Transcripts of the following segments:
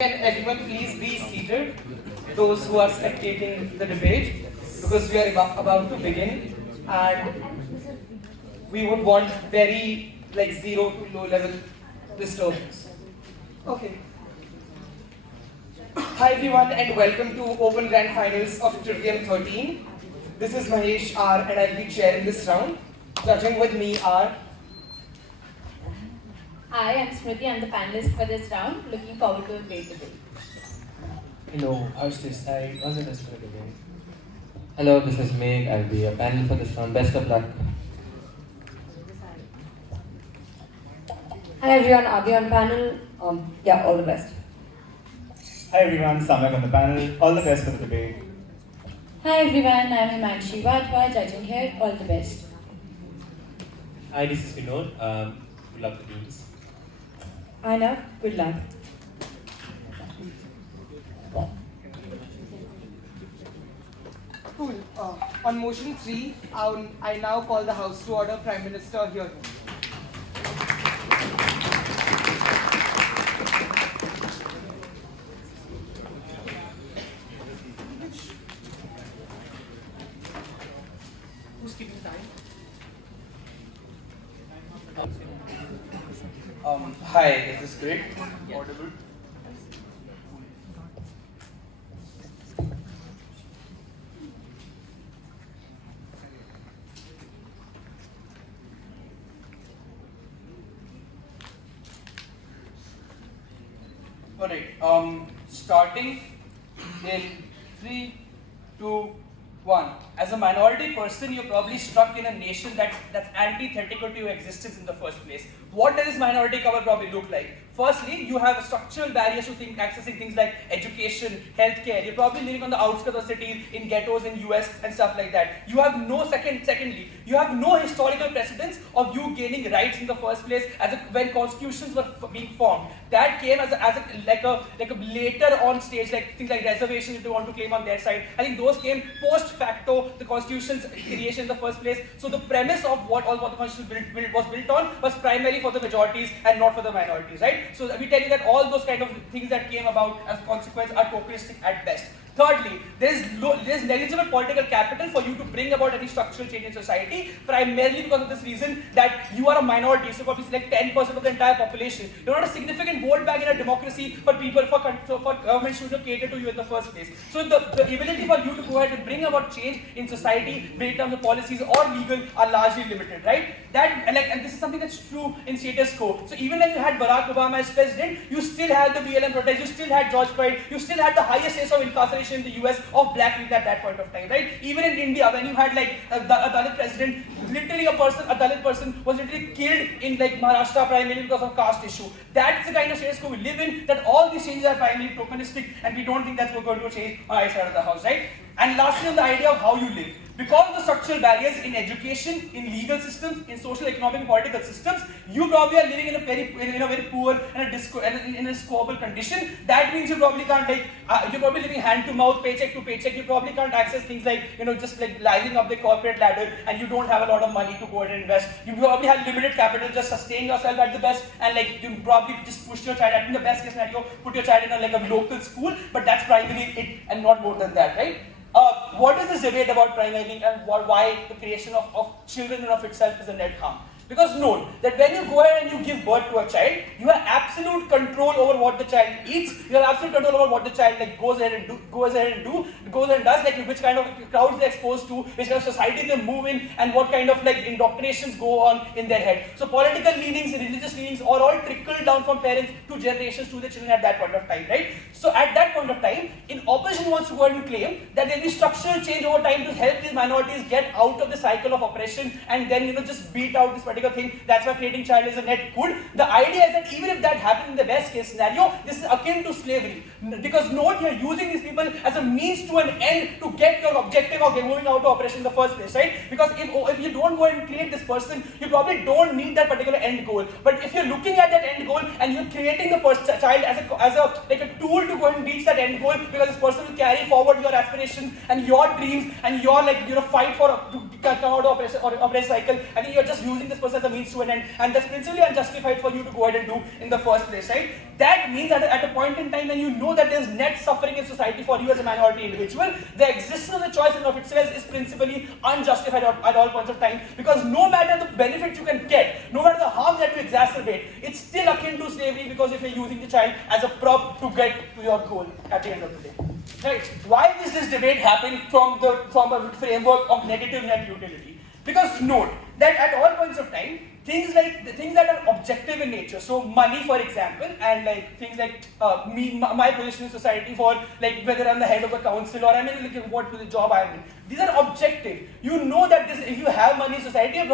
Can everyone please be seated, those who are spectating the debate, because we are about to begin and we would want very zero to low level disturbance. Okay. Hi everyone and welcome to Open Grand Finals of Trivium 13. This is Mahesh R and I'll be chairing this round. Judging with me are Hi, I'm Smriti. I'm the panelist for this round. Looking forward to a great debate. Hello, how's this side? All the best for the debate. Hello, this is Meg. I'll be a panel for this round. Best of luck. Hi everyone, Adi on panel. All the best. Hi everyone, Samak on the panel. All the best for the debate. Hi everyone, I'm Himanshi Wadhwa, judging here. All the best. Hi, this is Vinod. Good luck to do this. I know, good luck. cool. On motion 3, I now call the House to order. Prime Minister here. Who's keeping time? Hi, is this great? Audible? Alright, starting in 3, 2, 1. As a minority person, you're probably stuck in a nation that's antithetical to your existence in the first place. What does this minority cover probably look like? Firstly, you have structural barriers to accessing things like education, healthcare. You're probably living on the outskirts of cities, in ghettos in US and stuff like that. You have secondly, you have no historical precedence of you gaining rights in the first place when constitutions were being formed. That came as a later on stage, like things like reservations if they want to claim on their side. I think those came post facto the constitution's creation in the first place. So the premise of what the constitution was built on was primarily for the majorities and not for the minorities, right? So we tell you that all those kind of things that came about as a consequence are tokenistic at best. Thirdly, there is negligible political capital for you to bring about any structural change in society, primarily because of this reason that you are a minority, so probably like 10% of the entire population. You're not a significant vote bank in a democracy for people, for governments to cater to you in the first place. So the ability for you to go ahead and bring about change in society, be it in terms of policies or legal, are largely limited, right? And this is something that's true in status quo. So even when you had Barack Obama as president, you still had the BLM protests, you still had George Floyd, you still had the highest rates of incarceration in the US of black people at that point of time, right? Even in India, when you had a Dalit president, literally a Dalit person was literally killed in Maharashtra primarily because of caste issue. That's the kind of status quo we live in, that all these changes are primarily tokenistic and we don't think that's going to change on either side of the house, right? And lastly, on the idea of how you live. Because of the structural barriers in education, in legal systems, in social, economic, and political systems, you probably are living in a very poor and in a squabble condition. That means you probably can't you're probably living hand to mouth, paycheck to paycheck. You probably can't access things like just rising up the corporate ladder, and you don't have a lot of money to go ahead and invest. You probably have limited capital, just sustain yourself at the best, and you probably just push your child. In the best case scenario, put your child in a local school, but that's primarily it, and not more than that, right? What is this debate about primarily and why the creation of children in of itself is a net harm? Because note that when you go ahead and you give birth to a child, you have absolute control over what the child eats. You have absolute control over what the child goes ahead and does, which kind of crowds they're exposed to, which kind of society they move in, and what kind of indoctrinations go on in their head. So political leanings, religious leanings are all trickled down from parents to generations to the children at that point of time, right? So at that point of time, in opposition wants to go ahead and claim that there will be structural change over time to help these minorities get out of the cycle of oppression and then just beat out this particular thing. That's why creating child is a net good. The idea is that even if that happens in the best case scenario, this is akin to slavery. Because note, you're using these people as a means to an end to get your objective of moving out of oppression in the first place, right? Because if you don't go and create this person, you probably don't need that particular end goal. But if you're looking at that end goal and you're creating the child as a tool to go and reach that end goal, because this person will carry forward your aspirations and your dreams and your fight for to come out of oppressed cycle, I think you're just using this person purpose as a means to an end, and that's principally unjustified for you to go ahead and do in the first place, right? That means that at a point in time when you know that there's net suffering in society for you as a minority individual, the existence of the choice in of itself is principally unjustified at all points of time, because no matter the benefit you can get, no matter the harm that you exacerbate, it's still akin to slavery, because if you're using the child as a prop to get to your goal at the end of the day. Right? Why is this debate happening from a framework of negative net utility? Because note that at all points of time, things that are objective in nature, so money, for example, and like things like my position in society, for like whether I'm the head of a council or I'm in like what the job I'm in, these are objective. You know that this, if you have money in society, you're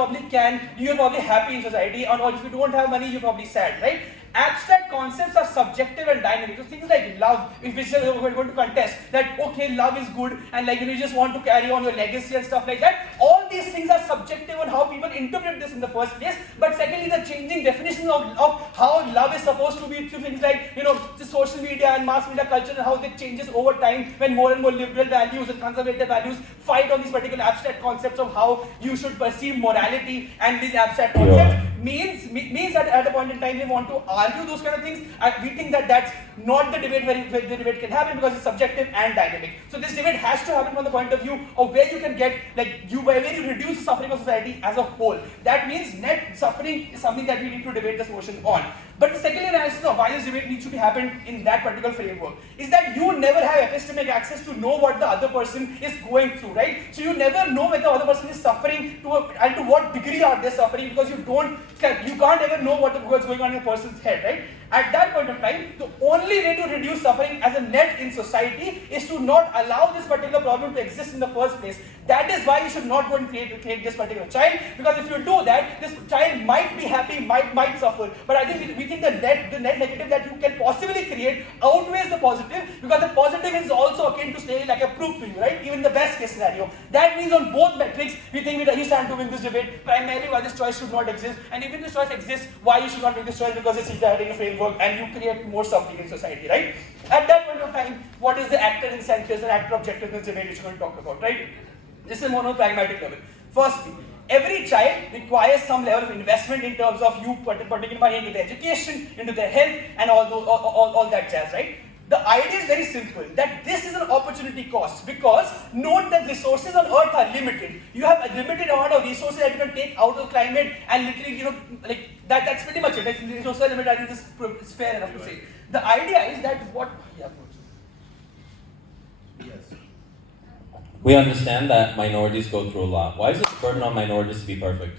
probably happy in society, or if you don't have money, you're probably sad, right? Abstract concepts are subjective and dynamic. So things like love, if we're going to contest that, okay, love is good, and like you just want to carry on your legacy and stuff like that. All these things are subjective on how people interpret this in the first place. But secondly, the changing definition of how love is supposed to be through things like, the social media and mass media culture, and how that changes over time when more and more liberal values and conservative values fight on these particular abstract concepts of how you should perceive morality, and these abstract concepts means that at a point in time we want to argue those kind of things. We think that that's not the debate where the debate can happen, because it's subjective and dynamic. So this debate has to happen from the point of view of where you can get, where you reduce the suffering of society as a whole. That means net suffering is something that we need to debate this motion on. But the second analysis of why this debate needs to be happened in that particular framework is that you never have epistemic access to know what the other person is going through, right? So you never know whether the other person is suffering and to what degree are they suffering, because you can't ever know what's going on in a person's head, right? At that point of time, the only way to reduce suffering as a net in society is to not allow this particular problem to exist in the first place. That is why you should not go and create this particular child, because if you do that, this child might be happy, might suffer. But I think we think the net negative that you can possibly create outweighs the positive, because the positive is also akin to slavery, like I proved to you, right? Even the best case scenario. That means on both metrics, we think we stand to win this debate. Primarily why this choice should not exist, and even this choice exists, why you should not make this choice, because it's egalitarian a framework and you create more suffering in society, right? At that point of time, what is the actor incentives and actor objectives in this debate which we're going to talk about, right? This is more on a pragmatic level. Firstly, every child requires some level of investment in terms of you putting money into their education, into their health, and all that jazz, right? The idea is very simple, that this is an opportunity cost, because note that resources on earth are limited. You have a limited amount of resources that you can take out of climate, and literally, that's pretty much it. That's resource limit. I think this is fair enough to say. The idea is that We understand that minorities go through a lot. Why is it a burden on minorities to be perfect?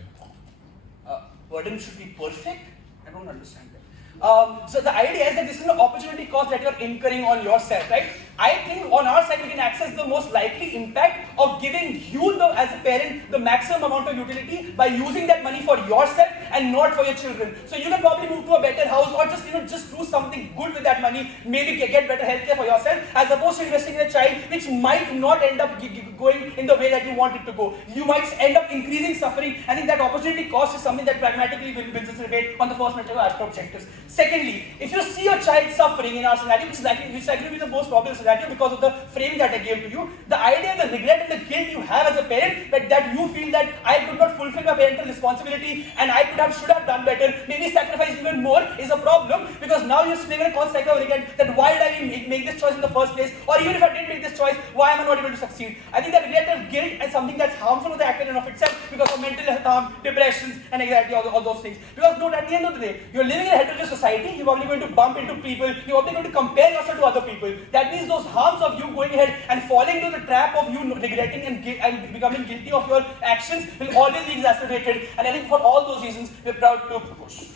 Burden should be perfect? I don't understand that. So the idea is that this is an opportunity cost that you're incurring on yourself, right? I think on our side we can access the most likely impact of giving you, as a parent, the maximum amount of utility by using that money for yourself and not for your children. So you can probably move to a better house, or just do something good with that money, maybe get better healthcare for yourself, as opposed to investing in a child which might not end up going in the way that you want it to go. You might end up increasing suffering. I think that opportunity cost is something that pragmatically wins this debate on the first measure of objectives. Secondly, if you see your child suffering in our scenario, which is likely to be the most probable scenario because of the frame that I gave to you, the idea, the regret and the guilt you have as a parent, that you feel that I could not fulfill my parental responsibility and I should have done better, maybe sacrifice even more, is a problem, because now you're still in a constant cycle of regret that why did I make this choice in the first place, or even if I didn't make this choice, why am I not able to succeed? I think that regret and guilt is something that's harmful to the actor in of itself, because of mental health harm, depressions and anxiety, all those things. Because note, at the end of the day, you're living in a heterogeneous society, you're probably going to bump into people, you're probably going to compare yourself to other people. That means those harms of you going ahead and falling into the trap of you regretting and becoming guilty of your actions will always be exacerbated. And I think for all those reasons, we're proud to push.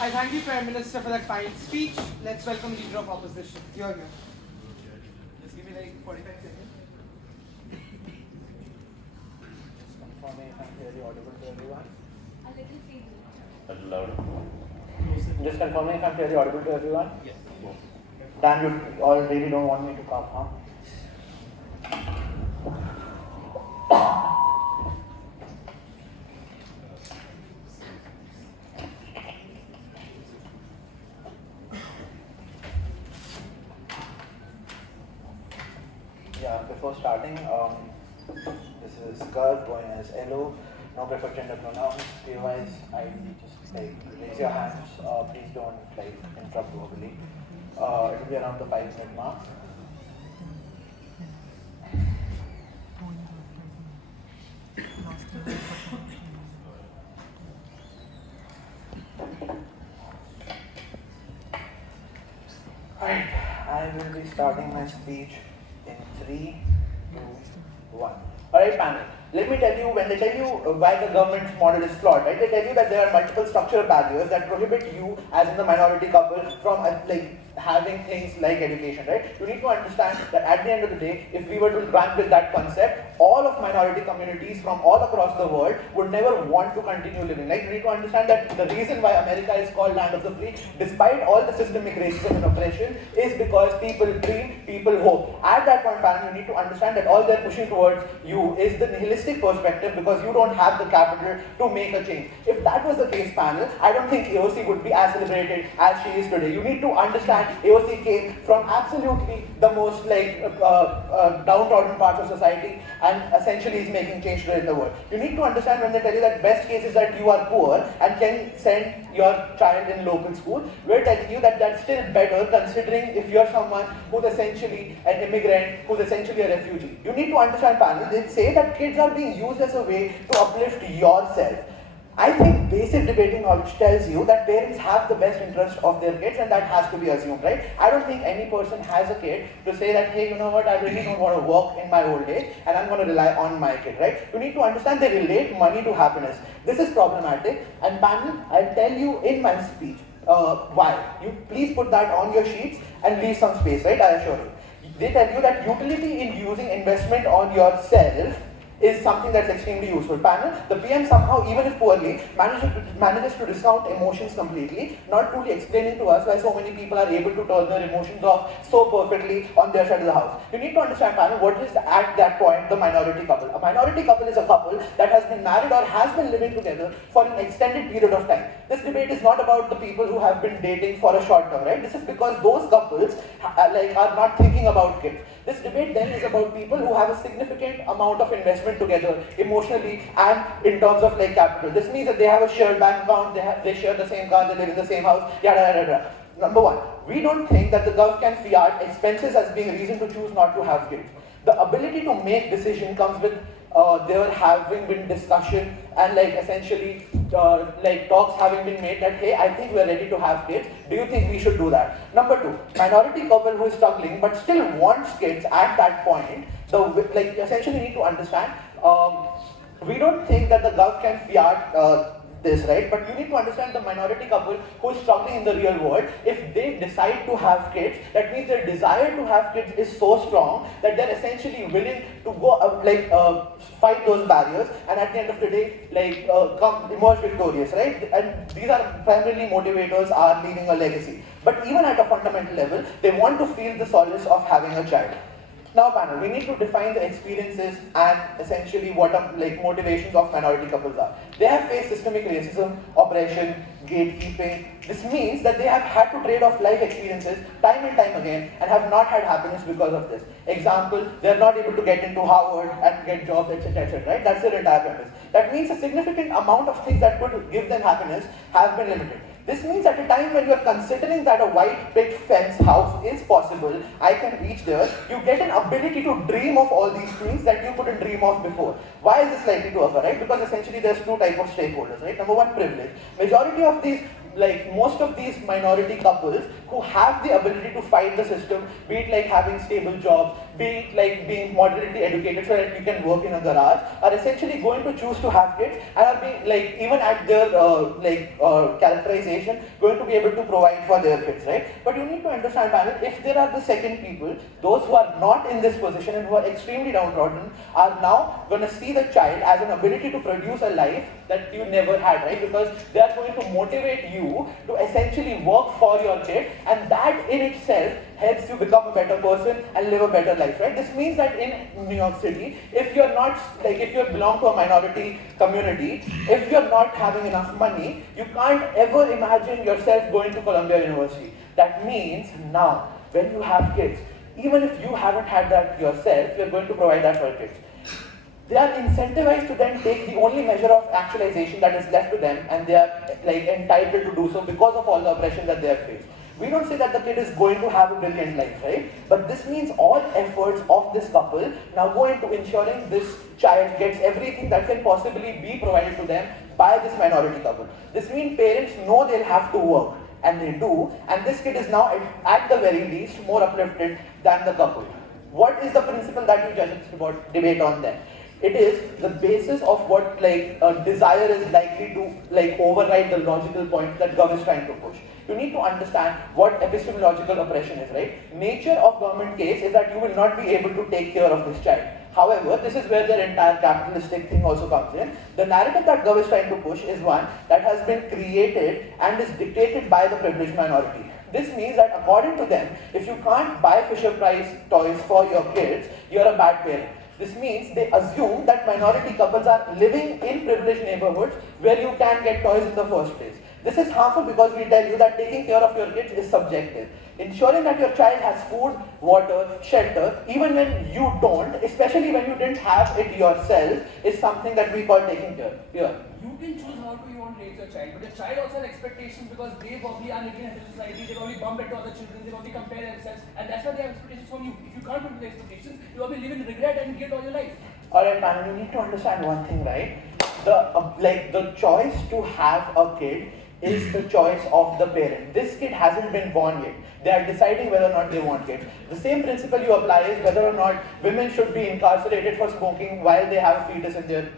I thank you, Prime Minister, for that fine speech. Let's welcome the Leader of Opposition. You're here. Just give me like 45 seconds. Just confirming if I'm clearly audible to everyone. A little feeble. A little louder. Just confirming if I'm clearly audible to everyone. Yes. Dan, you all really don't want me to cough, huh? Before starting, this is Garv going as Elo. No preferred gender pronouns. Otherwise, I just raise your hands. Please don't interrupt verbally. It will be around the 5-minute mark. Alright, I will be starting my speech in 3, 2, 1. Alright, panel. Let me tell you, when they tell you why the government's model is flawed, right? They tell you that there are multiple structural barriers that prohibit you, as in the minority couple, from having things like education, right? You need to understand that at the end of the day, if we were to run with that concept, all of minority communities from all across the world would never want to continue living. You need to understand that the reason why America is called land of the free, despite all the systemic racism and oppression, is because people dream, people hope. At that point, panel, you need to understand that all they're pushing towards you is the nihilistic perspective, because you don't have the capital to make a change. If that was the case, panel, I don't think AOC would be as celebrated as she is today. You need to understand AOC came from absolutely the most downtrodden parts of society and essentially is making change today in the world. You need to understand when they tell you that best case is that you are poor and can send your child in local school, we're telling you that that's still better considering if you're someone who's essentially an immigrant, who's essentially a refugee. You need to understand, panel, they say that kids are being used as a way to uplift yourself. I think basic debating knowledge tells you that parents have the best interest of their kids, and that has to be assumed, right? I don't think any person has a kid to say that, hey, you know what, I really don't want to work in my old age and I'm going to rely on my kid, right? You need to understand they relate money to happiness. This is problematic, and panel, I'll tell you in my speech why. You please put that on your sheets and leave some space, right? I assure you. They tell you that utility in using investment on yourself is something that's extremely useful. Panel, the PM somehow, even if poorly, manages to discount emotions completely, not truly explaining to us why so many people are able to turn their emotions off so perfectly on their side of the house. You need to understand, panel, what is at that point the minority couple. A minority couple is a couple that has been married or has been living together for an extended period of time. This debate is not about the people who have been dating for a short term, right? This is because those couples are not thinking about kids. This debate then is about people who have a significant amount of investment together emotionally and in terms of capital. This means that they have a shared bank account, they share the same car, they live in the same house, yada yada yada. Number one, we don't think that the gov can fiat expenses as being a reason to choose not to have kids. The ability to make decision comes with there having been discussion and essentially talks having been made that, hey, I think we're ready to have kids. Do you think we should do that? Number two, minority couple who is struggling but still wants kids at that point, essentially need to understand, we don't think that the gov can fiat this, right? But you need to understand the minority couple who is struggling in the real world. If they decide to have kids, that means their desire to have kids is so strong that they're essentially willing to go fight those barriers, and at the end of the day, emerge victorious, right? And these are primarily motivators are leaving a legacy. But even at a fundamental level, they want to feel the solace of having a child. Now, panel, we need to define the experiences and essentially what motivations of minority couples are. They have faced systemic racism, oppression, gatekeeping. This means that they have had to trade off life experiences time and time again and have not had happiness because of this. Example, they are not able to get into Harvard and get jobs, etc., etc., right? That's their entire premise. That means a significant amount of things that could give them happiness have been limited. This means at a time when you are considering that a white picket fence house is possible, I can reach there, you get an ability to dream of all these things that you couldn't dream of before. Why is this likely to occur, right? Because essentially there's two types of stakeholders, right? Number one, privilege. Majority of these, most of these minority couples who have the ability to fight the system, be it having stable jobs, be it being moderately educated so that you can work in a garage, are essentially going to choose to have kids and are being even at their characterization going to be able to provide for their kids, right? But you need to understand, panel, if there are the second people, those who are not in this position and who are extremely downtrodden are now going to see the child as an ability to produce a life that you never had, right? Because they are going to motivate you to essentially work for your kid, and that in itself helps you become a better person and live a better life, right? This means that in New York City, if you're not, if you belong to a minority community, if you're not having enough money, you can't ever imagine yourself going to Columbia University. That means now, when you have kids, even if you haven't had that yourself, you're going to provide that for your kids. They are incentivized to then take the only measure of actualization that is left to them, and they are like entitled to do so because of all the oppression that they have faced. We don't say that the kid is going to have a brilliant life, right? But this means all efforts of this couple now go into ensuring this child gets everything that can possibly be provided to them by this minority couple. This means parents know they'll have to work, and they do, and this kid is now at the very least more uplifted than the couple. What is the principle that you judges debate on then? It is the basis of what desire is likely to override the logical point that Garv is trying to push. You need to understand what epistemological oppression is, right? Nature of government case is that you will not be able to take care of this child. However, this is where their entire capitalistic thing also comes in. The narrative that Garv is trying to push is one that has been created and is dictated by the privileged minority. This means that according to them, if you can't buy Fisher-Price toys for your kids, you're a bad parent. This means they assume that minority couples are living in privileged neighborhoods where you can get toys in the first place. This is harmful because we tell you that taking care of your kids is subjective. Ensuring that your child has food, water, shelter, even when you don't, especially when you didn't have it yourself, is something that we call taking care. Here. You can choose how you want to raise your child, but the child also has expectations because they probably are living in a society, they probably bump into other children, they probably compare themselves, and that's why they have expectations from you. If you can't fulfill the expectations, you will be living in regret and guilt all your life. Alright, man, you need to understand one thing, right? The choice to have a kid is the choice of the parent. This kid hasn't been born yet. They are deciding whether or not they want kids. The same principle you apply is whether or not women should be incarcerated for smoking while they have a fetus in their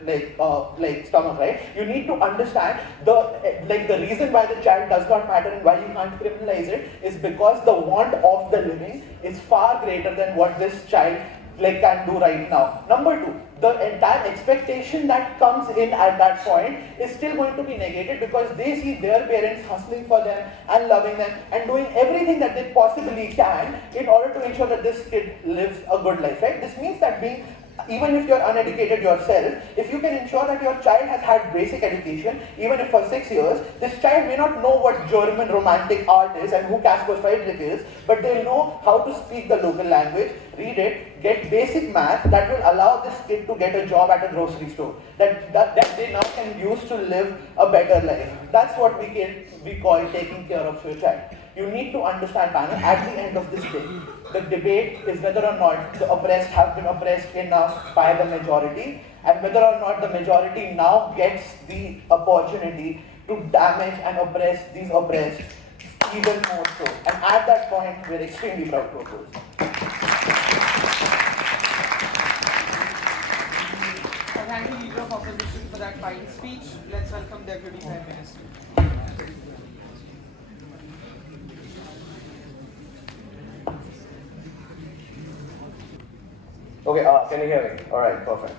stomach, right? You need to understand the reason why the child does not matter and why you can't criminalize it is because the want of the living is far greater than what this child can do right now. Number two, the entire expectation that comes in at that point is still going to be negated because they see their parents hustling for them and loving them and doing everything that they possibly can in order to ensure that this kid lives a good life, right? This means that even if you're uneducated yourself, if you can ensure that your child has had basic education, even if for 6 years, this child may not know what German romantic art is and who Caspar Friedrich is, but they'll know how to speak the local language, read it, get basic math that will allow this kid to get a job at a grocery store, that they now can use to live a better life. That's what we call taking care of your child. You need to understand, panel, at the end of this day, the debate is whether or not the oppressed have been oppressed enough by the majority, and whether or not the majority now gets the opportunity to damage and oppress these oppressed even more so. And at that point, we're extremely proud to oppose. I thank the leader of opposition for that fine speech. Let's welcome the Deputy Prime Minister. Okay, can you hear me? All right, perfect.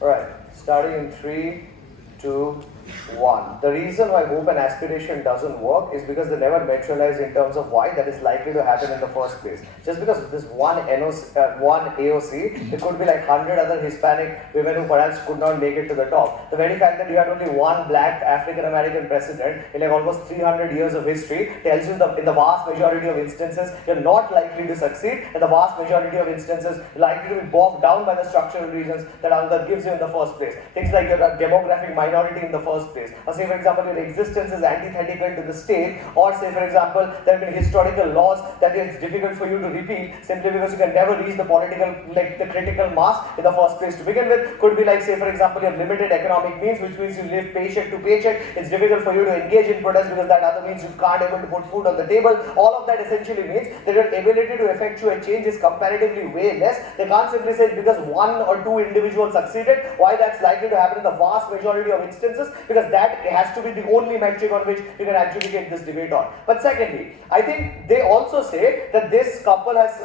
All right, starting in 3, 2, 1. The reason why hope and aspiration doesn't work is because they never materialize in terms of why that is likely to happen in the first place. Just because this one AOC, there could be like 100 other Hispanic women who perhaps could not make it to the top. The very fact that you had only one black African American president in like almost 300 years of history tells you that in the vast majority of instances, you're not likely to succeed, and the vast majority of instances you're likely to be bogged down by the structural reasons that Angad gives you in the first place. Things like you're a demographic minority in the first place, or say for example your existence is antithetical to the state, or say for example there have been historical laws that it's difficult for you to repeal simply because you can never reach the political, the critical mass in the first place to begin with. Could be like say for example your limited economic means, which means you live paycheck to paycheck. It's difficult for you to engage in protest because that other means you can't able to put food on the table. All of that essentially means that your ability to effectuate change is comparatively way less. They can't simply say because 1 or 2 individuals succeeded, why that's likely to happen in the vast majority of instances, because that has to be the only metric on which you can adjudicate this debate on. But secondly, I think they also say that this couple has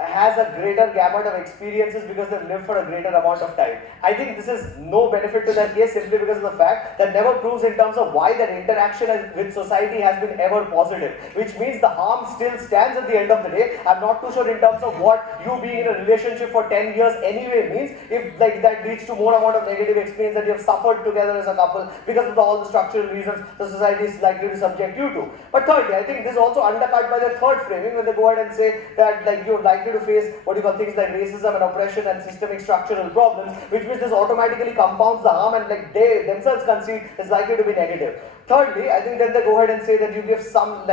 has has a greater gamut of experiences because they've lived for a greater amount of time. I think this is no benefit to that case simply because of the fact that never proves in terms of why that interaction with society has been ever positive, which means the harm still stands at the end of the day. I'm not too sure in terms of what you being in a relationship for 10 years anyway means, if like that leads to more amount of negative experience that you have suffered together as a couple because of all the structural reasons the society is likely to subject you to. But thirdly, I think this is also undercut by the third framing when they go ahead and say that like you're likely to face what you call things like racism and oppression and systemic structural problems, which means this automatically compounds the harm and like they themselves concede is likely to be negative. Thirdly, I think then they go ahead and say that you get some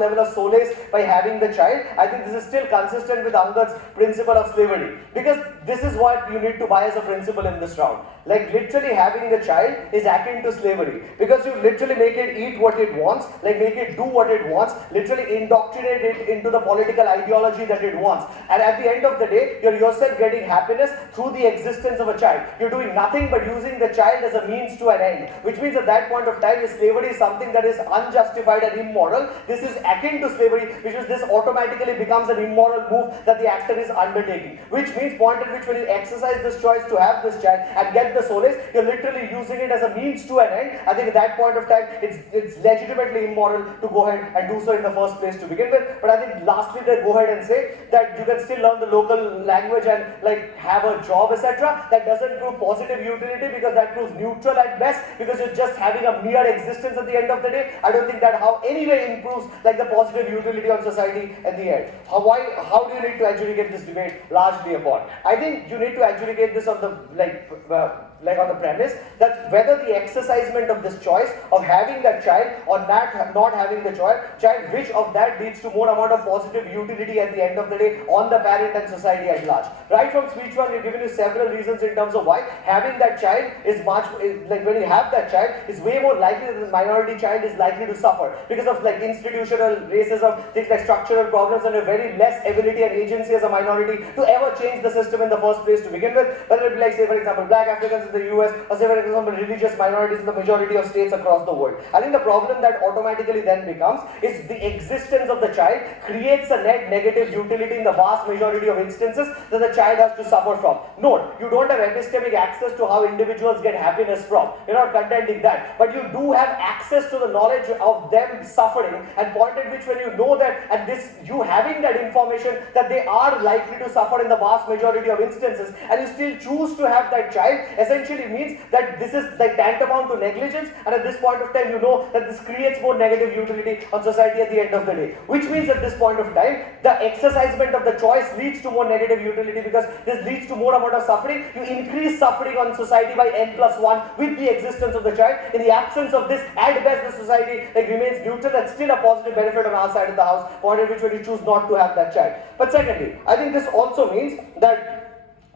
level of solace by having the child. I think this is still consistent with Angad's principle of slavery, because this is what you need to buy as a principle in this round. Like literally having the child is akin to slavery, because you literally make it eat what it wants, like make it do what it wants, literally indoctrinate it into the political ideology that it wants. And at the end of the day, you're yourself getting happiness through the existence of a child. You're doing nothing but using the child as a means to an end, which means at that point of time, if slavery is something that is unjustified and immoral, this is akin to slavery, which means this automatically becomes an immoral move that the actor is undertaking. Which means point at which when you exercise this choice to have this child and get the solace, you're literally using it as a means to an end. I think at that point of time, it's legitimately immoral to go ahead and do so in the first place to begin with. But I think lastly, they go ahead and say that you can still learn the local language and like have a job, etc. That doesn't prove positive utility, because that proves neutral at best, because you're just having a mere existence at the end of the day. I don't think that how anyway improves like the positive utility on society at the end. How do you need to adjudicate this debate largely upon? I think you need to adjudicate this on the on the premise that whether the exercisement of this choice of having that child or not having the child, which of that leads to more amount of positive utility at the end of the day on the parent and society at large. Right from speech one, we've given you several reasons in terms of why having that child is like when you have that child, it's way more likely that the minority child is likely to suffer because of like institutional racism, things like structural problems, and a very less ability and agency as a minority to ever change the system in the first place to begin with. Whether it be like say for example black Africans in the US, or say for example religious minorities in the majority of states across the world. I think the problem that automatically then becomes is the existence of the child creates a net negative utility in the vast majority of instances that the child has to suffer from. Note, you don't have epistemic access to how individuals get happiness from. You're not contending that, but you do have access to the knowledge of them suffering, and point at which when you know that, and this you having that information that they are likely to suffer in the vast majority of instances, and you still choose to have that child, essentially means that this is like tantamount to negligence, and at this point of time you know that this creates more negative utility on society at the end of the day. Which means at this point of time, the exercisement of the choice leads to more negative utility, because this leads to more amount of suffering. You increase suffering on society by n+1 with the existence of the child. In the absence of this, at best the society like remains neutral. That's still a positive benefit on our side of the house, point at which when you choose not to have that child. But secondly, I think this also means that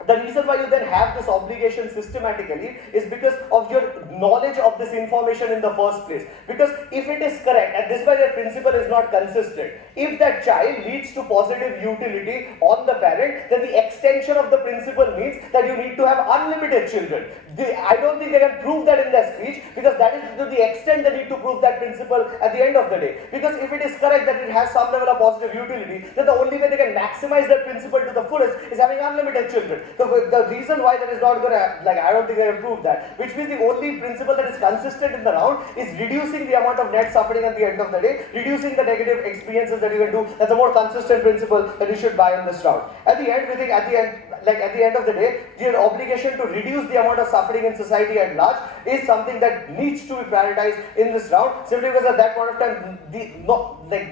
the reason why you then have this obligation systematically is because of your knowledge of this information in the first place. Because if it is correct, and this is why the principle is not consistent, if that child leads to positive utility on the parent, then the extension of the principle means that you need to have unlimited children. I don't think they can prove that in their speech, because that is to the extent they need to prove that principle at the end of the day. Because if it is correct that it has some level of positive utility, then the only way they can maximize that principle to the fullest is having unlimited children. So the reason why that is not going to, like, I don't think they can prove that, which means the only principle that is consistent in the round is reducing the amount of net suffering at the end of the day, reducing the negative experiences that you can do. That's a more consistent principle that you should buy in this round. At the end, we think at the end of the day, your obligation to reduce the amount of suffering in society at large is something that needs to be prioritized in this round, simply because at that point of time,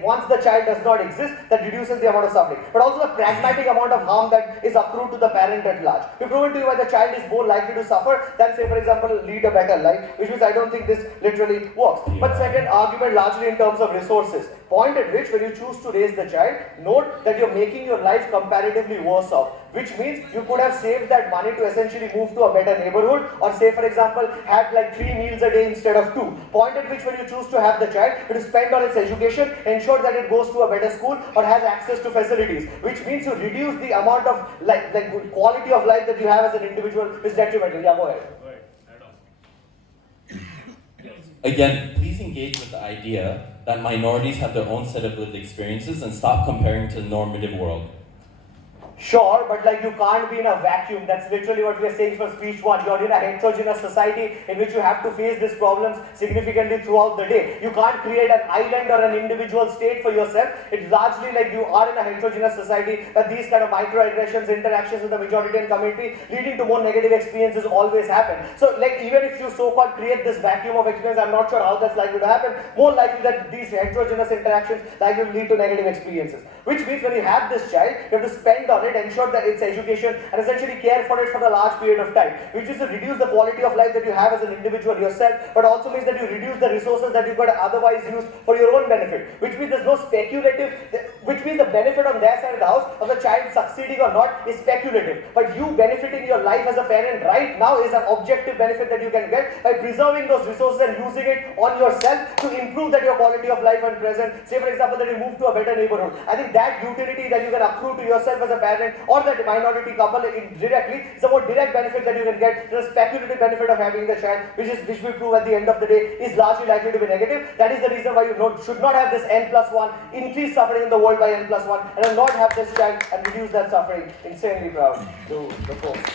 once the child does not exist, that reduces the amount of suffering, but also the pragmatic amount of harm that is accrued to the parent at large. We've proven to you why the child is more likely to suffer than, say, for example, lead a better life, which means I don't think this literally works. But second argument, largely in terms of resources, point at which when you choose to raise the child, note that you're making your life comparatively worse off, which means you could have saved that money to essentially move to a better neighborhood, or say for example had like 3 meals a day instead of 2. Point at which when you choose to have the child, it is spent on its education, ensure that it goes to a better school or has access to facilities, which means you reduce the amount of like quality of life that you have as an individual, which is detrimental. Yeah, go ahead. Again, please engage with the idea that minorities have their own set of lived experiences and stop comparing to the normative world. Sure, but like you can't be in a vacuum. That's literally what we are saying for speech one. You're in a heterogeneous society in which you have to face these problems significantly throughout the day. You can't create an island or an individual state for yourself. It's largely like you are in a heterogeneous society, but these kind of microaggressions, interactions with the majoritarian community leading to more negative experiences always happen. So like even if you so-called create this vacuum of experience, I'm not sure how that's likely to happen. More likely that these heterogeneous interactions likely to lead to negative experiences. Which means when you have this child, you have to spend on it, ensure that its education, and essentially care for it for a large period of time, which is to reduce the quality of life that you have as an individual yourself, but also means that you reduce the resources that you could otherwise use for your own benefit, which means there's no speculative, which means the benefit on their side of the house of the child succeeding or not is speculative, but you benefiting your life as a parent right now is an objective benefit that you can get by preserving those resources and using it on yourself to improve that your quality of life and present. Say for example that you move to a better neighborhood. I think that utility that you can accrue to yourself as a parent or that minority couple indirectly is a more direct benefit that you can get. The speculative benefit of having the child, which we prove at the end of the day is largely likely to be negative. That is the reason why you should not have this n+1 increase suffering in the world by n+1 and not have this child and reduce that suffering. Insanely proud to the folks.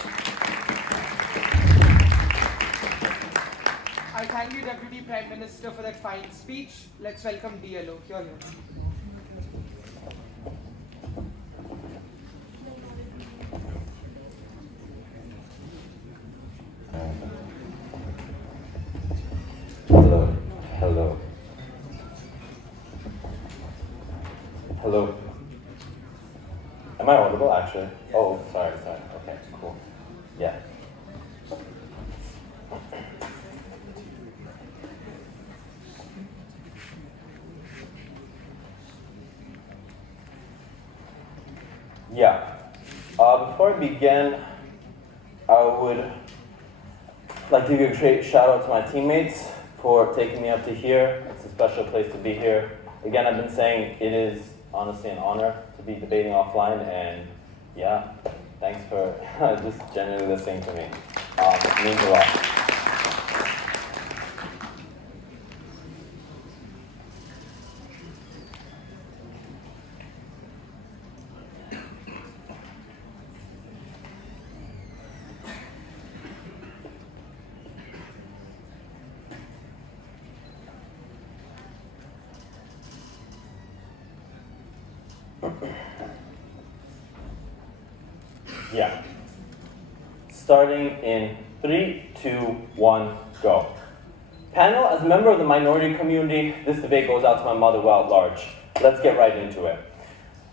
I thank you, Deputy Prime Minister, for that fine speech. Let's welcome DLO. Here. Hello. Hello. Am I audible actually? Oh, sorry. Okay, cool. Yeah. Before I begin, I would like to give a great shout out to my teammates for taking me up to here. It's a special place to be here. Again, I've been saying it is honestly an honor to be debating offline, and yeah, thanks for just genuinely listening to me. It means a lot. Yeah. Starting in 3, 2, 1, go. Panel, as a member of the minority community, this debate goes out to my mother well at large. Let's get right into it.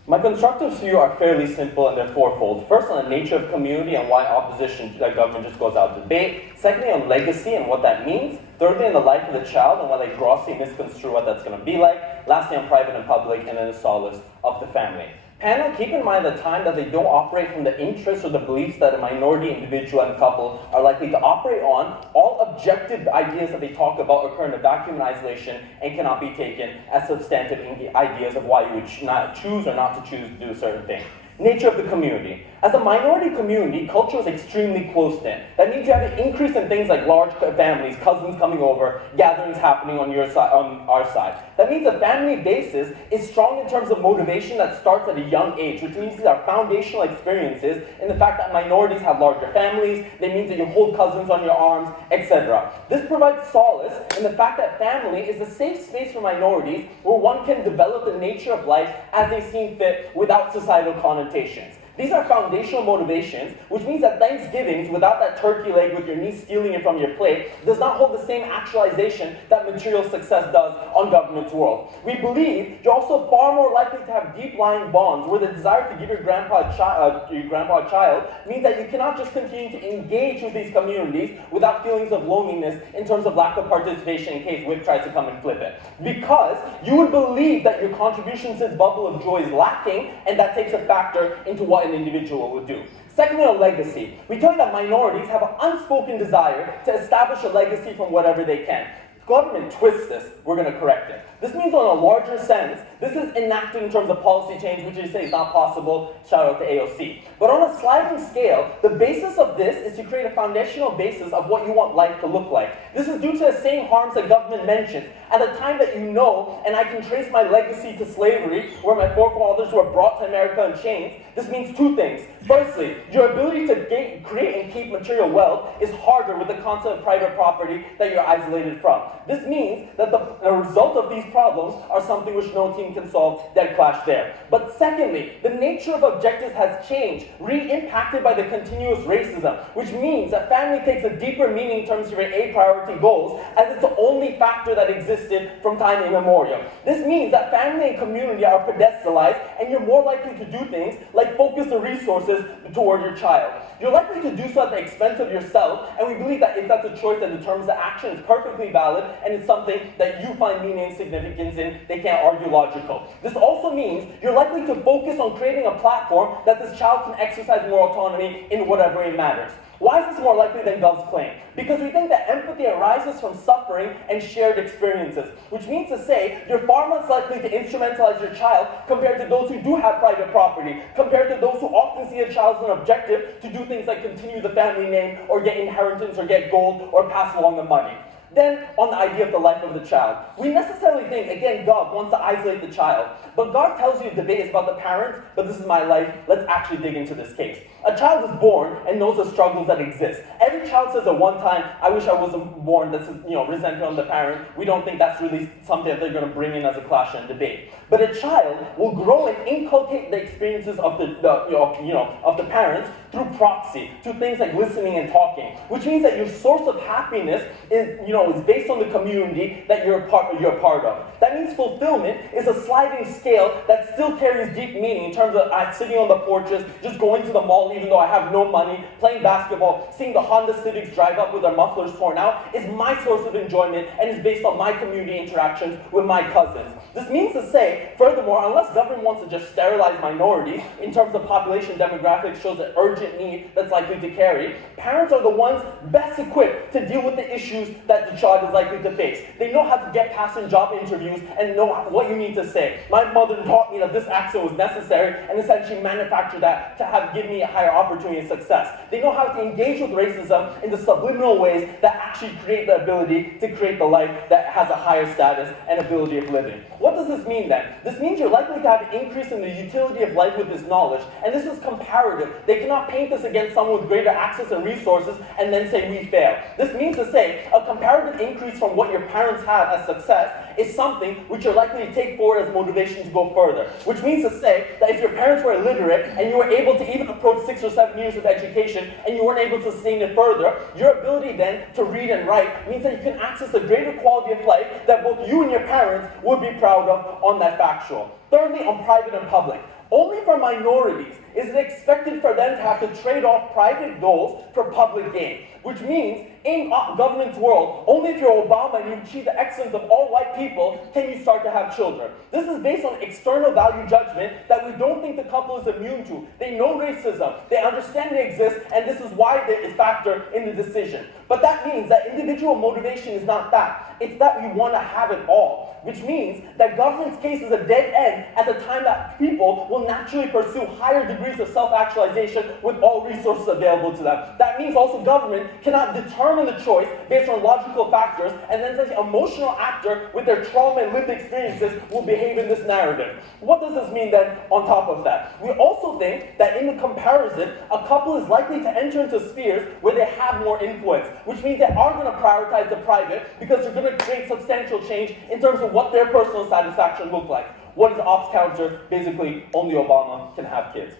My constructive view are fairly simple and they're fourfold. First, on the nature of community and why opposition to that government just goes out to debate. Secondly, on legacy and what that means. Thirdly, on the life of the child and why they grossly misconstrue what that's going to be like. Lastly, on private and public, and then the solace of the family. Panel, keep in mind the time that they don't operate from the interests or the beliefs that a minority individual and couple are likely to operate on. All objective ideas that they talk about occur in a vacuum and isolation and cannot be taken as substantive ideas of why you would not choose or not to choose to do a certain thing. Nature of the community. As a minority community, culture is extremely close-knit. That means you have an increase in things like large families, cousins coming over, gatherings happening on your side, on our side. That means the family basis is strong in terms of motivation that starts at a young age, which means these are foundational experiences in the fact that minorities have larger families, they mean that you hold cousins on your arms, etc. This provides solace in the fact that family is a safe space for minorities where one can develop the nature of life as they seem fit without societal connotations. These are foundational motivations, which means that Thanksgivings, without that turkey leg with your niece stealing it from your plate, does not hold the same actualization that material success does on government's world. We believe you're also far more likely to have deep-lying bonds where the desire to give your grandpa a child means that you cannot just continue to engage with these communities without feelings of loneliness in terms of lack of participation in case Whip tries to come and flip it. Because you would believe that your contribution to this bubble of joy is lacking, and that takes a factor into what an individual would do. Secondly, on legacy. We tell you that minorities have an unspoken desire to establish a legacy from whatever they can. If government twists this, we're going to correct it. This means on a larger sense, This is enacted in terms of policy change, which you say is not possible. Shout out to AOC. But on a sliding scale, the basis of this is to create a foundational basis of what you want life to look like. This is due to the same harms that government mentioned. At the time that you know, and I can trace my legacy to slavery, where my forefathers were brought to America in chains, this means two things. Firstly, your ability to create and keep material wealth is harder with the concept of private property that you're isolated from. This means that the result of these problems are something which no team can solve, that clash there. But secondly, the nature of objectives has changed, re-impacted by the continuous racism, which means that family takes a deeper meaning in terms of your A priority goals, as it's the only factor that existed from time immemorial. This means that family and community are pedestalized, and you're more likely to do things like focus the resources toward your child. You're likely to do so at the expense of yourself, and we believe that if that's a choice that determines the action, it's perfectly valid, and it's something that you find meaning and significance in. They can't argue logical. This also means you're likely to focus on creating a platform that this child can exercise more autonomy in whatever it matters. Why is this more likely than Garv's claim? Because we think that empathy arises from suffering and shared experiences, which means to say you're far less likely to instrumentalize your child compared to those who do have private property, compared to those who often see a child as an objective to do things like continue the family name or get inheritance or get gold or pass along the money. Then, on the idea of the life of the child. We necessarily think, again, Garv wants to isolate the child. But Garv tells you the debate is about the parents, but this is my life. Let's actually dig into this case. A child is born and knows the struggles that exist. Every child says at one time, I wish I wasn't born, that's resentment on the parent. We don't think that's really something that they're going to bring in as a clash and debate. But a child will grow and inculcate the experiences of the parents through proxy, through things like listening and talking, which means that your source of happiness is based on the community that you're a part of. That means fulfillment is a sliding scale that still carries deep meaning in terms of sitting on the porches, just going to the mall even though I have no money, playing basketball, seeing the Honda Civics drive up with their mufflers torn out is my source of enjoyment and is based on my community interactions with my cousins. This means to say, furthermore, unless government wants to just sterilize minorities in terms of population demographics shows an urgent need that's likely to carry, parents are the ones best equipped to deal with the issues that the child is likely to face. They know how to get past in job interviews and know what you need to say. My mother taught me that this accent was necessary and essentially manufactured that to give me a higher opportunity and success. They know how to engage with racism in the subliminal ways that actually create the ability to create the life that has a higher status and ability of living. What does this mean then? This means you're likely to have an increase in the utility of life with this knowledge, and this is comparative. They cannot paint this against someone with greater access and resources and then say we fail. This means to say a comparative increase from what your parents had as success is something which you're likely to take forward as motivation to go further. Which means to say that if your parents were illiterate and you were able to even approach 6 or 7 years of education and you weren't able to sustain it further, your ability then to read and write means that you can access a greater quality of life that both you and your parents would be proud of on that factual. Thirdly, on private and public. Only for minorities is it expected for them to have to trade off private goals for public gain. Which means, in government's world, only if you're Obama and you achieve the excellence of all white people can you start to have children. This is based on external value judgment that we don't think the couple is immune to. They know racism, they understand it exists, and this is why they factor in the decision. But that means that individual motivation is not that. It's that we want to have it all. Which means that government's case is a dead end at the time that people will naturally pursue higher degrees of self-actualization with all resources available to them. That means also government cannot determine the choice based on logical factors, and then the emotional actor with their trauma and lived experiences will behave in this narrative. What does this mean then on top of that? We also think that in the comparison, a couple is likely to enter into spheres where they have more influence, which means they are going to prioritize the private because they're going to create substantial change in terms of what their personal satisfaction look like. What is the ops counter? Basically, only Obama can have kids.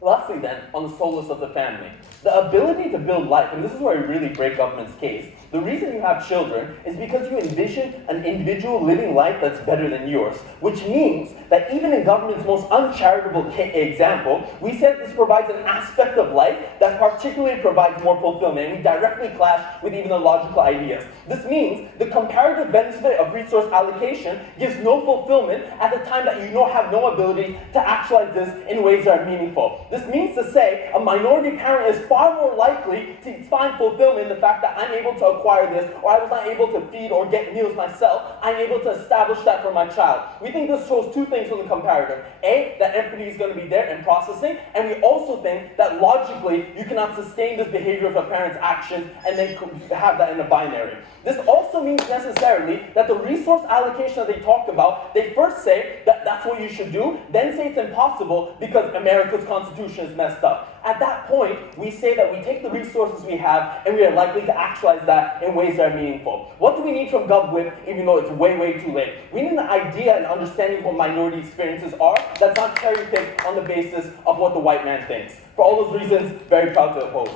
Lastly then, on the solace of the family. The ability to build life, and this is where I really break government's case, the reason you have children is because you envision an individual living life that's better than yours, which means that even in government's most uncharitable example, we said this provides an aspect of life that particularly provides more fulfillment, and we directly clash with even the logical ideas. This means the comparative benefit of resource allocation gives no fulfillment at the time that you have no ability to actualize this in ways that are meaningful. This means to say a minority parent is far more likely to find fulfillment in the fact that I'm able to acquire this, or I was not able to feed or get meals myself, I'm able to establish that for my child. We think this shows two things from the comparator. A, that empathy is going to be there and processing, and we also think that logically you cannot sustain this behavior of a parent's actions and then have that in a binary. This also means necessarily that the resource allocation that they talk about, they first say that that's what you should do, then say it's impossible because America's constitution is messed up. At that point, we say that we take the resources we have and we are likely to actualize that in ways that are meaningful. What do we need from GovWith, even though it's way, way too late? We need an idea and understanding of what minority experiences are that's not cherry-picked on the basis of what the white man thinks. For all those reasons, very proud to oppose.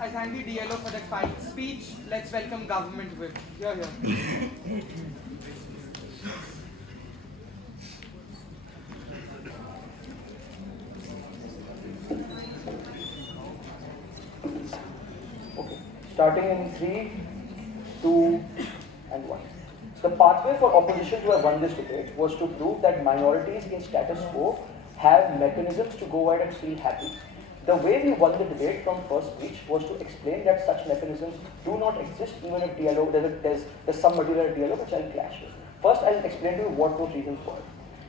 I thank the DLO for that fine speech. Let's welcome government whip. Here, here. Okay. Starting in 3, 2, and 1. So the pathway for opposition to have won this debate was to prove that minorities in status quo have mechanisms to go ahead and feel happy. The way we won the debate from first speech was to explain that such mechanisms do not exist even if there's some material at DLO which I'll clash with. First, I'll explain to you what those reasons were.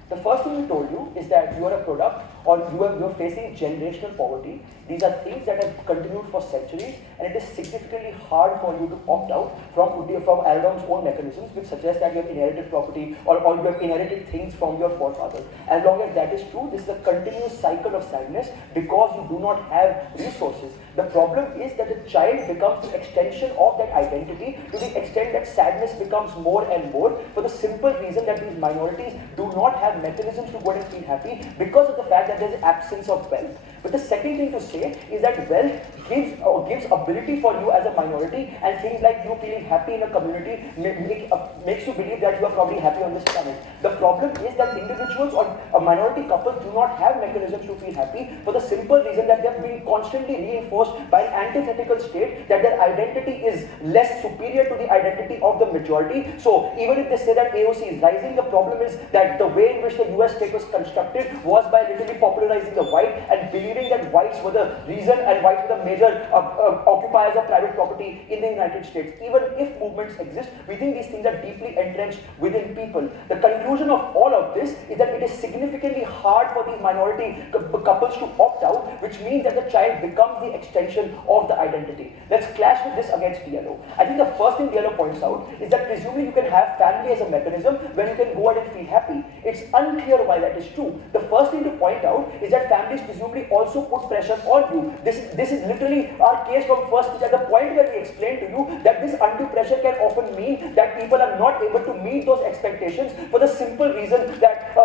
The first thing we told you is that you are a product or you're facing generational poverty. These are things that have continued for centuries, and it is significantly hard for you to opt out from Aradome's own mechanisms, which suggest that you have inherited property or you have inherited things from your forefathers. As long as that is true, this is a continuous cycle of sadness because you do not have resources. The problem is that the child becomes the extension of that identity to the extent that sadness becomes more and more for the simple reason that these minorities do not have mechanisms to go and feel happy because of the fact that there is absence of wealth. But the second thing to say is that wealth gives ability for you as a minority, and things like you feeling happy in a community makes you believe that you are probably happy on this planet. The problem is that individuals or a minority couple do not have mechanisms to feel happy for the simple reason that they are being constantly reinforced by an antithetical state that their identity is less superior to the identity of the majority. So even if they say that AOC is rising, the problem is that the way in which the US state was constructed was by literally popularizing the white and believing that whites were the reason and whites were the major occupiers of private property in the United States. Even if movements exist, we think these things are deeply entrenched within people. The conclusion of all of this is that it is significantly hard for these minority couples to opt out, which means that the child becomes the extension of the identity. Let's clash with this against DLO. I think the first thing DLO points out is that presumably you can have family as a mechanism when you can go ahead and feel happy. It's unclear why that is true. The first thing to point out is that families presumably also put pressure on you. This is literally our case from first speech at the point where we explained to you that this undue pressure can often mean that people are not able to meet those expectations for the simple reason that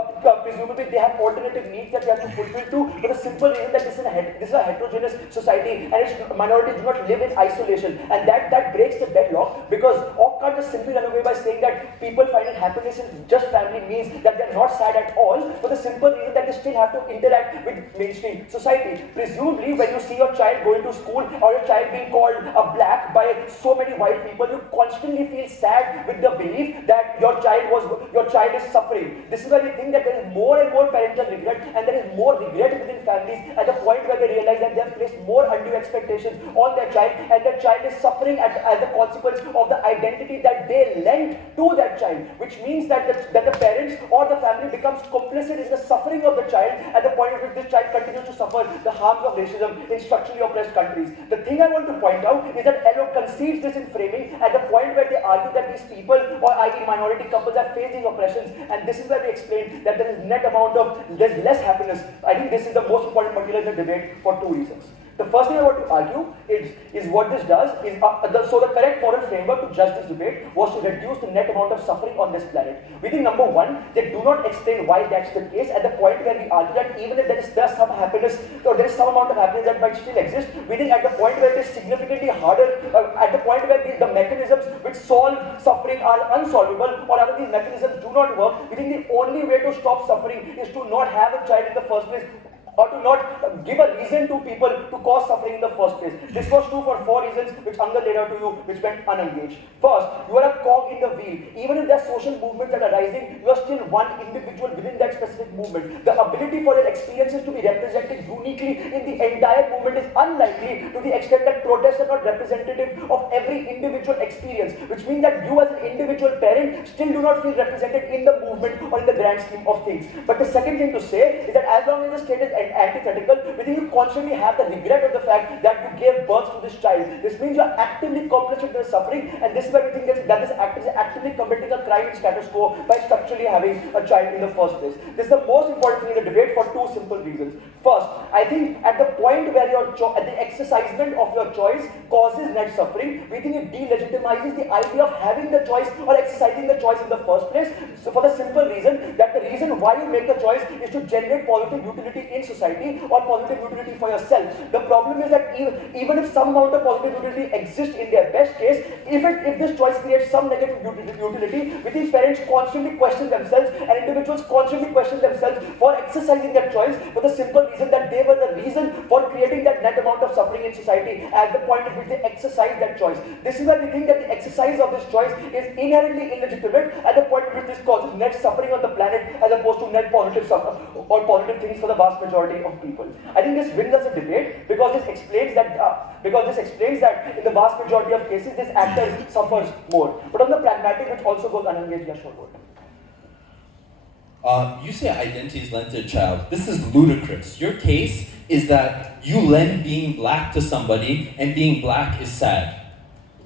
presumably they have alternative needs that they have to fulfill too, for the simple reason that this is a heterogeneous society and its minorities do not live in isolation, and that breaks the deadlock because Ock can't just simply run away by saying that people finding happiness in just family means that they're not sad at all, for the simple reason that they still have to interact with mainstream society. Presumably when you see your child going to school or your child being called a black by so many white people, you constantly feel sad with the belief that your child is suffering. This is why we think that there is more and more parental regret, and there is more regret within families at the point where they realize that they have placed more undue expectations on their child, and their child is suffering as a consequence of the identity that they lent to that child, which means that the parents or the family becomes complicit in the suffering of the child at the point at which this child continues to suffer the harms of racism in structurally oppressed countries. The thing I want to point out is that LO concedes this in framing at the point where they argue that these people, or i.e. minority couples, are facing oppressions, and this is where we explain that there is there's less happiness. I think this is the most important material in the debate for two reasons. The first thing I want to argue is what this does is, so the correct moral framework to judge this debate was to reduce the net amount of suffering on this planet. We think number one, they do not explain why that's the case at the point where we argue that even if there is some happiness, or there is some amount of happiness that might still exist, we think at the point where it is significantly harder, at the point where the mechanisms which solve suffering are unsolvable, or rather these mechanisms do not work, we think the only way to stop suffering is to not have a child in the first place. or to not give a reason to people to cause suffering in the first place. This was true for 4 reasons which Angad laid out to you, which went unengaged. First, you are a cog in the wheel. Even if there are social movements that are rising, you are still one individual within that specific movement. The ability for your experiences to be represented uniquely in the entire movement is unlikely to the extent that protests are not representative of every individual experience, which means that you as an individual parent still do not feel represented in the movement or in the grand scheme of things. But the second thing to say is that as long as the state is antithetical, we think you constantly have the regret of the fact that you gave birth to this child. This means you are actively complicit with the suffering, and this is why we think that this act is actively committing a crime in status quo by structurally having a child in the first place. This is the most important thing in the debate for 2 simple reasons. First, I think at the point where at the exercisement of your choice causes net suffering, we think it delegitimizes the idea of having the choice or exercising the choice in the first place. So for the simple reason that the reason why you make a choice is to generate positive utility in society or positive utility for yourself. The problem is that even if some amount of positive utility exists in their best case, if this choice creates some negative utility, we think parents constantly question themselves and individuals constantly question themselves for exercising that choice for the simple reason that they were the reason for creating that net amount of suffering in society at the point at which they exercise that choice. This is why we think that the exercise of this choice is inherently illegitimate at the point at which this causes net suffering on the planet as opposed to net positive or positive things for the vast majority of people. I think this wins us a debate because this explains that in the vast majority of cases this actor suffers more. But on the pragmatic, which also goes unengaged, yeah, sure. You say identity is lent to a child. This is ludicrous. Your case is that you lend being black to somebody and being black is sad.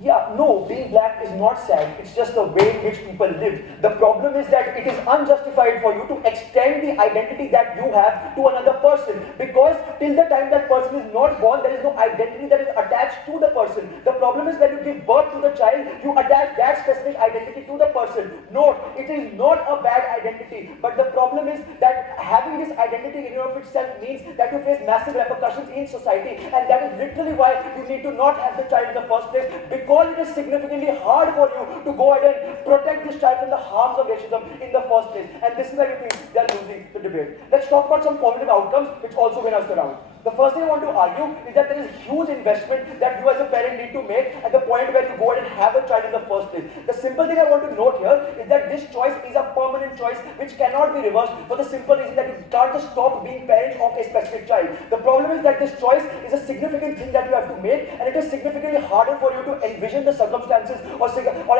Yeah, no, being black is not sad. It's just the way in which people live. The problem is that it is unjustified for you to extend the identity that you have to another person, because till the time that person is not born, there is no identity that is attached to the person. The problem is when you give birth to the child, you attach that specific identity to the person. Note, it is not a bad identity, but the problem is that having this identity in and of itself means that you face massive repercussions in society, and that is literally why you need to not have the child in the first place, because it is significantly hard for you to go ahead and protect this child from the harms of racism in the first place. And this is why you think they are losing the debate. Let's talk about some positive outcomes which also win us the round. The first thing I want to argue is that there is huge investment that you as a parent need to make at the point where you go ahead and have a child in the first place. The simple thing I want to note here is that this choice is a permanent choice which cannot be reversed for the simple reason that you can't just stop being parents of a specific child. The problem is that this choice is a significant thing that you have to make, and it is significantly harder for you to envision the circumstances or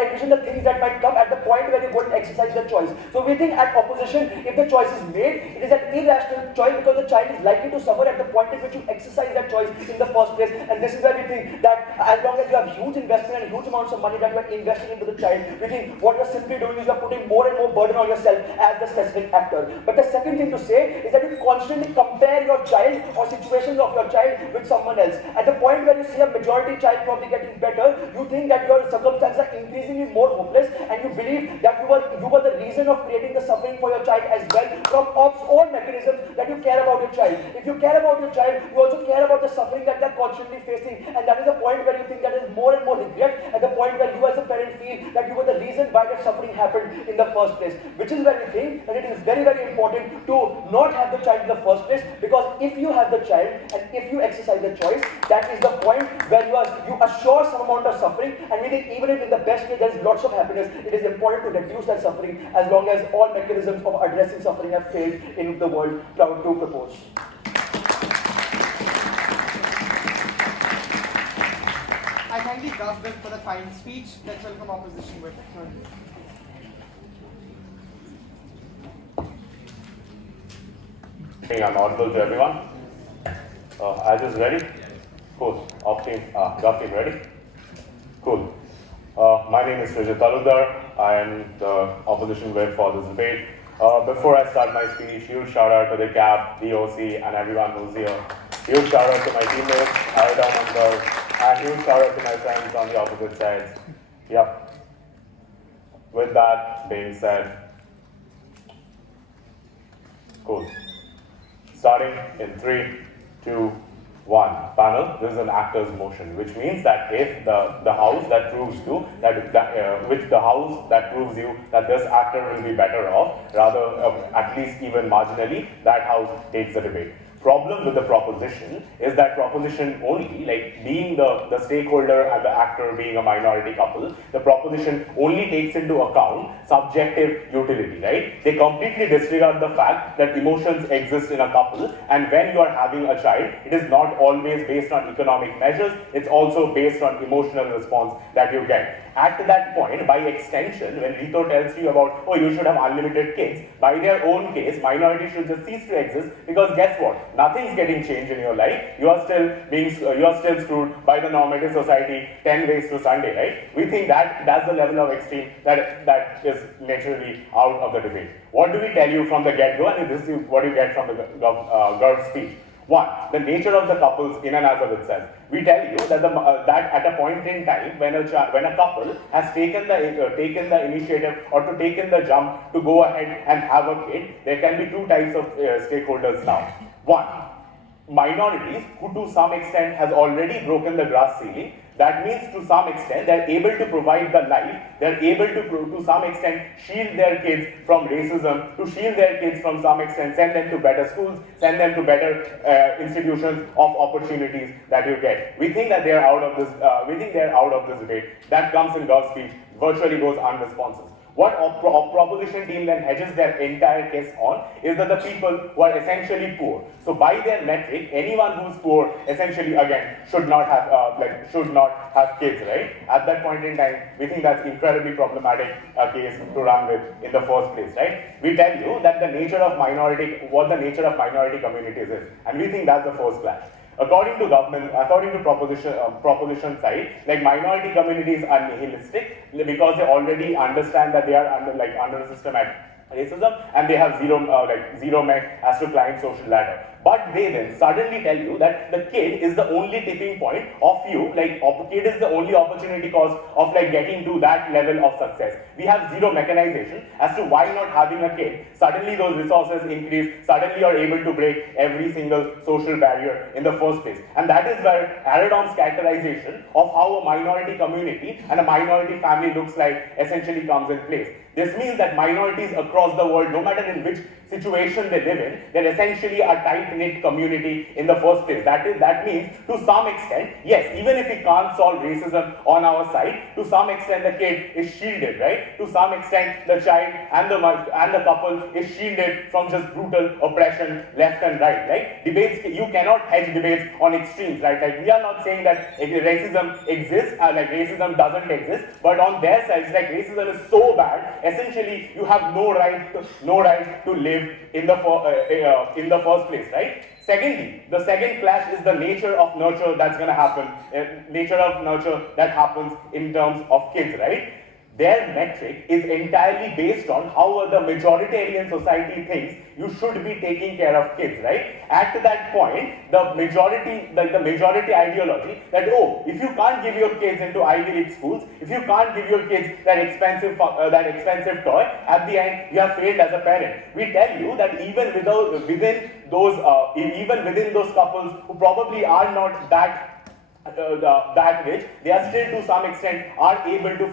envision the things that might come at the point where you go and exercise the choice. So we think at opposition, if the choice is made, it is an irrational choice because the child is likely to suffer at the point in which you exercise that choice in the first place. And this is where we think that as long as you have huge investment and huge amounts of money that you are investing into the child, we think what you are simply doing is you are putting more and more burden on yourself as the specific actor. But the second thing to say is that you constantly compare your child or situations of your child with someone else. At the point where you see a majority child probably getting better, you think that your circumstances are increasingly more hopeless, and you believe that you were the reason of creating the suffering for your child as well from ops own mechanisms that you care about your child. If you care about your child, you also care about the suffering that they're constantly facing, and that is the point where you think that is more and more regret, at the point where you as a parent feel that you were the reason why that suffering happened in the first place. Which is where we think that it is very, very important to not have the child in the first place, because if you have the child and if you exercise the choice, that is the point where you assure some amount of suffering, and we think even if in the best case there is lots of happiness, it is important to reduce that suffering as long as all mechanisms of addressing suffering have failed in the world proud to propose. I thank the Garv for the fine speech. Let's welcome opposition with. I think I'm audible to everyone. As is ready? Cool. Op team, Garv team ready? Cool. My name is Srijit Talukdar. I am the opposition whip for this debate. Before I start my speech, huge shout out to the CAP, the OC, and everyone who's here. Huge shout out to my teammates, Aradome and Garv, and huge shout out to my friends on the opposite sides. Yep. With that being said, cool. Starting in 3, 2, 1. Panel, this is an actor's motion, which means that if the house that proves you that this actor will be better off, rather at least even marginally, that house takes the debate. Problem with the proposition is that proposition only, like being the stakeholder and the actor being a minority couple, the proposition only takes into account subjective utility, right? They completely disregard the fact that emotions exist in a couple, and when you are having a child, it is not always based on economic measures, it's also based on emotional response that you get. At that point, by extension, when Rito tells you about, oh, you should have unlimited kids, by their own case, minorities should just cease to exist, because guess what? Nothing's getting changed in your life. You are still screwed by the normative society 10 ways to Sunday, right? We think that that's the level of extreme that is naturally out of the debate. What do we tell you from the get-go? And this is what you get from the Garv speech. One, the nature of the couples in and as of itself. We tell you that that at a point in time when a couple has taken the initiative or taken the jump to go ahead and have a kid, there can be two types of stakeholders now. One, minorities who to some extent has already broken the glass ceiling. That means to some extent they're able to provide the life, they're able to some extent shield their kids from racism, to shield their kids from some extent, send them to better schools, send them to better institutions of opportunities that you get. We think that they're out of this. We think they're out of this debate. That comes in Garv's speech, virtually goes unresponsive. What proposition team then hedges their entire case on is that the people who are essentially poor. So by their metric, anyone who's poor essentially again should not have kids, right? At that point in time, we think that's incredibly problematic case to run with in the first place, right? We tell you that what the nature of minority communities is, and we think that's the first clash. According to proposition side, like minority communities are nihilistic because they already understand that they are under a systematic racism and they have zero met as to climb social ladder. But they then suddenly tell you that the kid is the only tipping point of you, kid is the only opportunity cost of getting to that level of success. We have zero mechanization as to why not having a kid. Suddenly those resources increase, suddenly you're able to break every single social barrier in the first place. And that is where Aradome's characterization of how a minority community and a minority family looks like essentially comes in place. This means that minorities across the world, no matter in which situation they live in, they're essentially a tight-knit community in the first place. That means, to some extent, yes, even if we can't solve racism on our side, to some extent the kid is shielded, right? To some extent, the child and the couple is shielded from just brutal oppression left and right? Debates, you cannot hedge debates on extremes, right? We are not saying that racism exists, racism doesn't exist, but on their sides, racism is so bad, essentially you have no right to live in the first place, right? Secondly, the second clash is the nature of nurture that's going to happen, nature of nurture that happens in terms of kids, right? Their metric is entirely based on how the majoritarian society thinks you should be taking care of kids, right? At that point, the majority ideology that, oh, if you can't give your kids into Ivy League schools, if you can't give your kids that expensive toy, at the end you have failed as a parent. We tell you that even within those couples who probably are not that rich, they are still to some extent are able to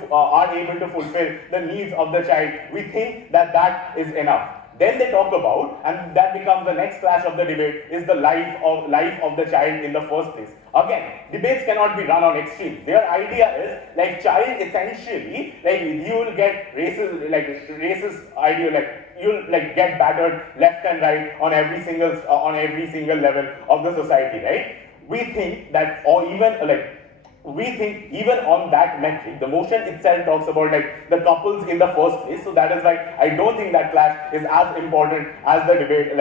fulfill the needs of the child. We think that is enough. Then they talk about, and that becomes the next clash of the debate, is the life of the child in the first place. Again, debates cannot be run on extremes. Their idea is child essentially you will get racist idea you'll get battered left and right on every single level of the society, right? We think that, or even on that metric, the motion itself talks about the couples in the first place. So that is why I don't think that clash is as important as the debate, in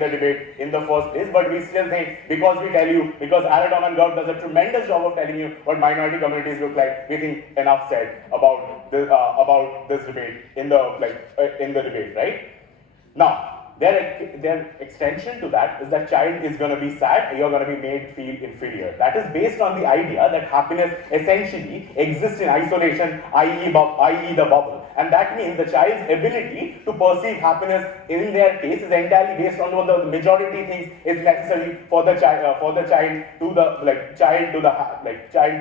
the debate in the first place. But we still think, because Aradome and Garv does a tremendous job of telling you what minority communities look like, we think enough said about this debate in the debate, right? Now, their extension to that is that child is going to be sad, you're going to be made feel inferior. That is based on the idea that happiness essentially exists in isolation, i.e. the bubble. And that means the child's ability to perceive happiness in their case is entirely based on what the majority thinks is necessary for the child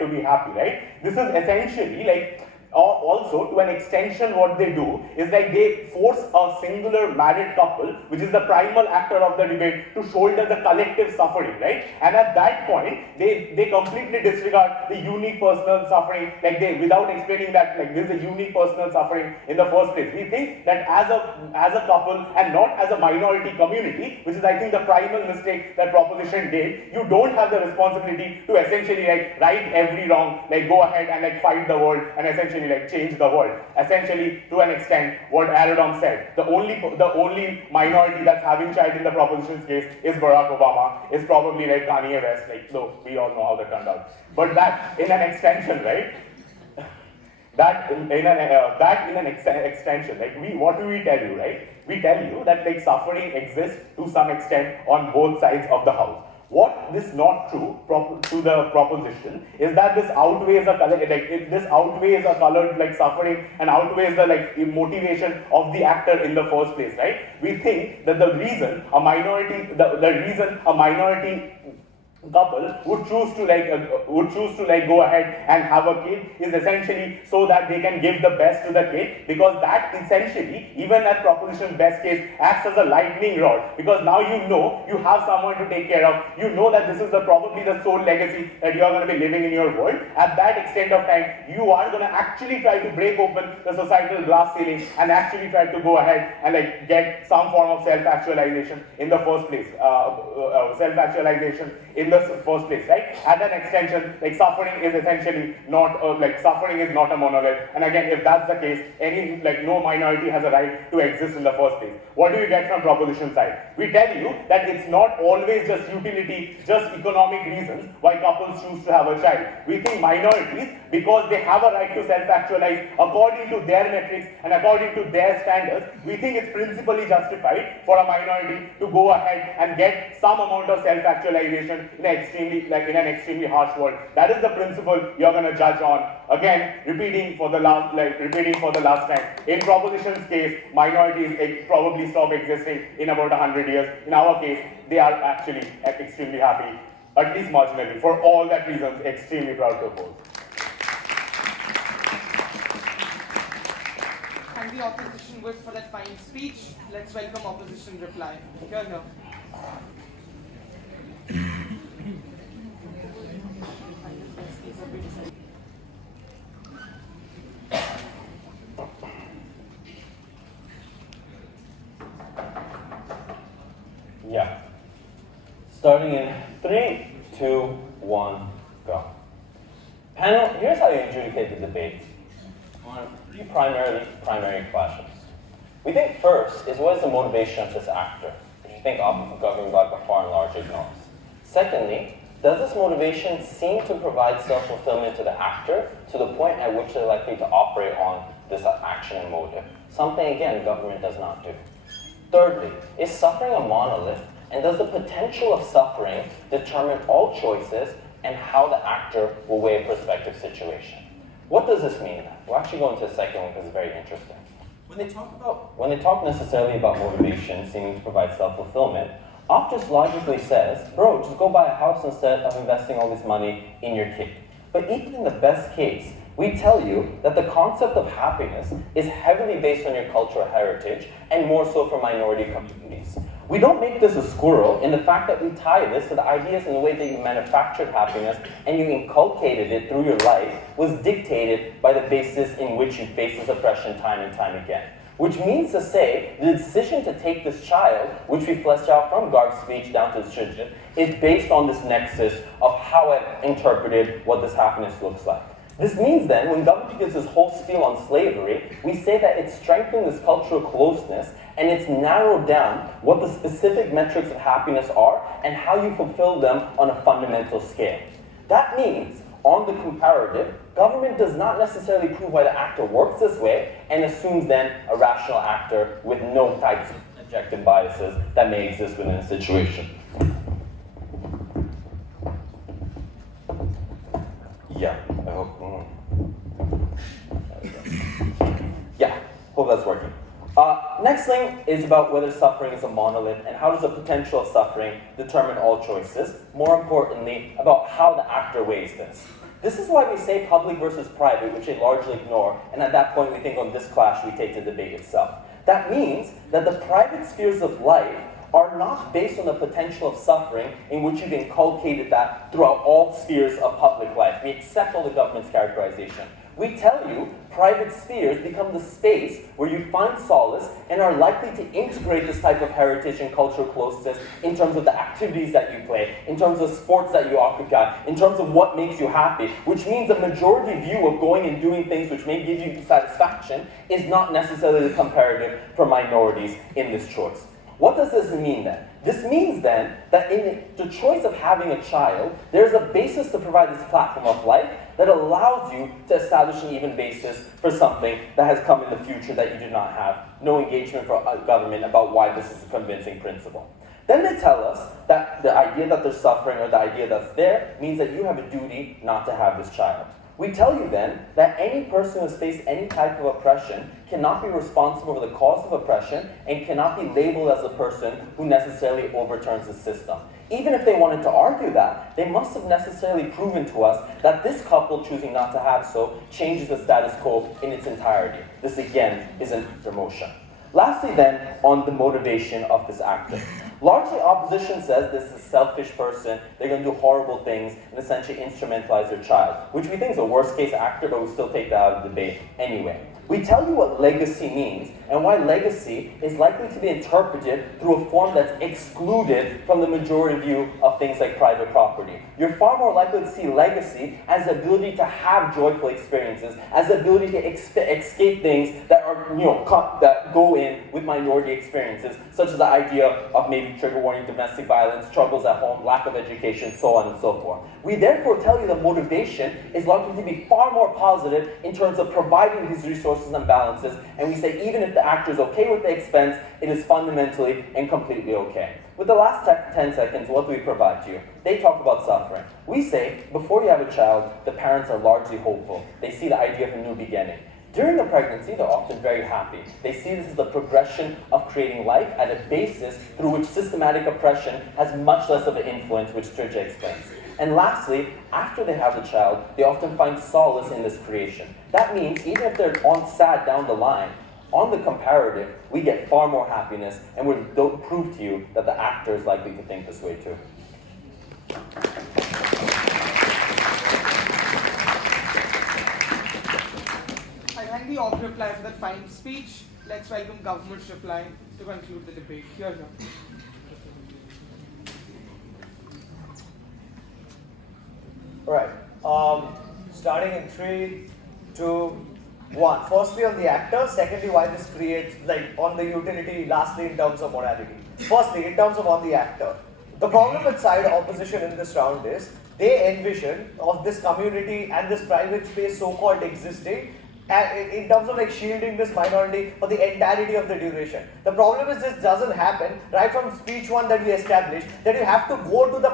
to be happy, right? This is essentially also, to an extension, what they do is like they force a singular married couple, which is the primal actor of the debate, to shoulder the collective suffering, right? And at that point, they completely disregard the unique personal suffering, like without explaining that like this is a unique personal suffering in the first place. We think that as a couple and not as a minority community, which is I think the primal mistake that proposition did, you don't have the responsibility to essentially like right every wrong, like go ahead and like fight the world and essentially like change the world. Essentially, to an extent, what Aradome said, the only minority that's having child in the proposition's case is Barack Obama, is probably like Kanye West, like though we all know how that turned out. But that in an extension, right? That in an extension, like what do we tell you, right? We tell you that like suffering exists to some extent on both sides of the house. What is not true to the proposition is that this outweighs a colored like suffering and outweighs the like motivation of the actor in the first place, right? We think that the reason a minority couple would choose to go ahead and have a kid is essentially so that they can give the best to the kid, because that essentially, even at proposition's best case, acts as a lightning rod, because now you know you have someone to take care of, you know that this is probably the sole legacy that you are going to be living in your world. At that extent of time, you are going to actually try to break open the societal glass ceiling and actually try to go ahead and like get some form of self-actualization in the first place, right? At an extension, like suffering is essentially not suffering is not a monolith. And again, if that's the case, no minority has a right to exist in the first place. What do you get from proposition side? We tell you that it's not always just utility, just economic reasons why couples choose to have a child. We think minorities, because they have a right to self-actualize according to their metrics and according to their standards, we think it's principally justified for a minority to go ahead and get some amount of self-actualization in an extremely harsh world. That is the principle you're going to judge on. Again, repeating for the last time. In proposition's case, minorities probably stop existing in about 100 years. In our case, they are actually extremely happy, at least marginally. For all that reasons, extremely proud to oppose. Thank the opposition whip for that fine speech. Let's welcome opposition reply. Here. Yeah. Starting in 3, 2, 1, go. Panel, here's how you adjudicate the debate on 3 primary questions. We think first is, what is the motivation of this actor, which you think the governing body by far and large ignores. Secondly, does this motivation seem to provide self-fulfillment to the actor to the point at which they're likely to operate on this action and motive? Something, again, government does not do. Thirdly, is suffering a monolith, and does the potential of suffering determine all choices and how the actor will weigh a prospective situation? What does this mean then? We'll actually go into the second one because it's very interesting. When they talk necessarily about motivation seeming to provide self-fulfillment, Optus logically says, bro, just go buy a house instead of investing all this money in your kid. But even in the best case, we tell you that the concept of happiness is heavily based on your cultural heritage, and more so for minority communities. We don't make this a squirrel in the fact that we tie this to the ideas and the way that you manufactured happiness and you inculcated it through your life was dictated by the basis in which you face this oppression time and time again. Which means to say, the decision to take this child, which we fleshed out from Garv's speech down to Srijit, is based on this nexus of how I've interpreted what this happiness looks like. This means then, when government gives this whole spiel on slavery, we say that it's strengthened this cultural closeness and it's narrowed down what the specific metrics of happiness are and how you fulfill them on a fundamental scale. That means, on the comparative, government does not necessarily prove why the actor works this way and assumes then a rational actor with no types of objective biases that may exist within a situation. Yeah, I hope. Yeah, hope that's working. Next thing is about whether suffering is a monolith and how does the potential of suffering determine all choices. More importantly, about how the actor weighs this. This is why we say public versus private, which they largely ignore, and at that point we think on this clash we take the debate itself. That means that the private spheres of life are not based on the potential of suffering in which you've inculcated that throughout all spheres of public life. We accept all the government's characterization. We tell you private spheres become the space where you find solace and are likely to integrate this type of heritage and cultural closeness in terms of the activities that you play, in terms of sports that you occupy, in terms of what makes you happy, which means the majority view of going and doing things which may give you satisfaction is not necessarily the comparative for minorities in this choice. What does this mean then? This means then that in the choice of having a child, there's a basis to provide this platform of life that allows you to establish an even basis for something that has come in the future that you did not have. No engagement from government about why this is a convincing principle. Then they tell us that the idea that they're suffering or the idea that's there means that you have a duty not to have this child. We tell you then that any person who has faced any type of oppression cannot be responsible for the cause of oppression and cannot be labeled as a person who necessarily overturns the system. Even if they wanted to argue that, they must have necessarily proven to us that this couple choosing not to have so changes the status quo in its entirety. This again isn't their motion. Lastly then, on the motivation of this actor. Largely opposition says this is a selfish person, they're going to do horrible things and essentially instrumentalize their child, which we think is a worst case actor, but we still take that out of the debate anyway. We tell you what legacy means and why legacy is likely to be interpreted through a form that's excluded from the majority view of things like private property. You're far more likely to see legacy as the ability to have joyful experiences, as the ability to escape things that are, that go in with minority experiences, such as the idea of maybe trigger warning, domestic violence, struggles at home, lack of education, so on and so forth. We therefore tell you the motivation is likely to be far more positive in terms of providing these resources and balances, and we say even if the actor is okay with the expense, it is fundamentally and completely okay. With the last 10 seconds, what do we provide to you? They talk about suffering. We say, before you have a child, the parents are largely hopeful. They see the idea of a new beginning. During the pregnancy, they're often very happy. They see this as the progression of creating life at a basis through which systematic oppression has much less of an influence, which Srijit explains. And lastly, after they have the child, they often find solace in this creation. That means even if they're sad down the line, on the comparative, we get far more happiness, and we'll prove to you that the actor is likely to think this way too. I thank the author reply for that fine speech. Let's welcome government's reply to conclude the debate. Here. Alright, starting in 3, 2, 1. Firstly on the actor, secondly why this creates, on the utility, lastly in terms of morality. Firstly, in terms of on the actor. The problem with side opposition in this round is, they envision of this community and this private space so-called existing in terms of shielding this minority for the entirety of the duration. The problem is this doesn't happen right from speech 1 that we established, that you have to go to the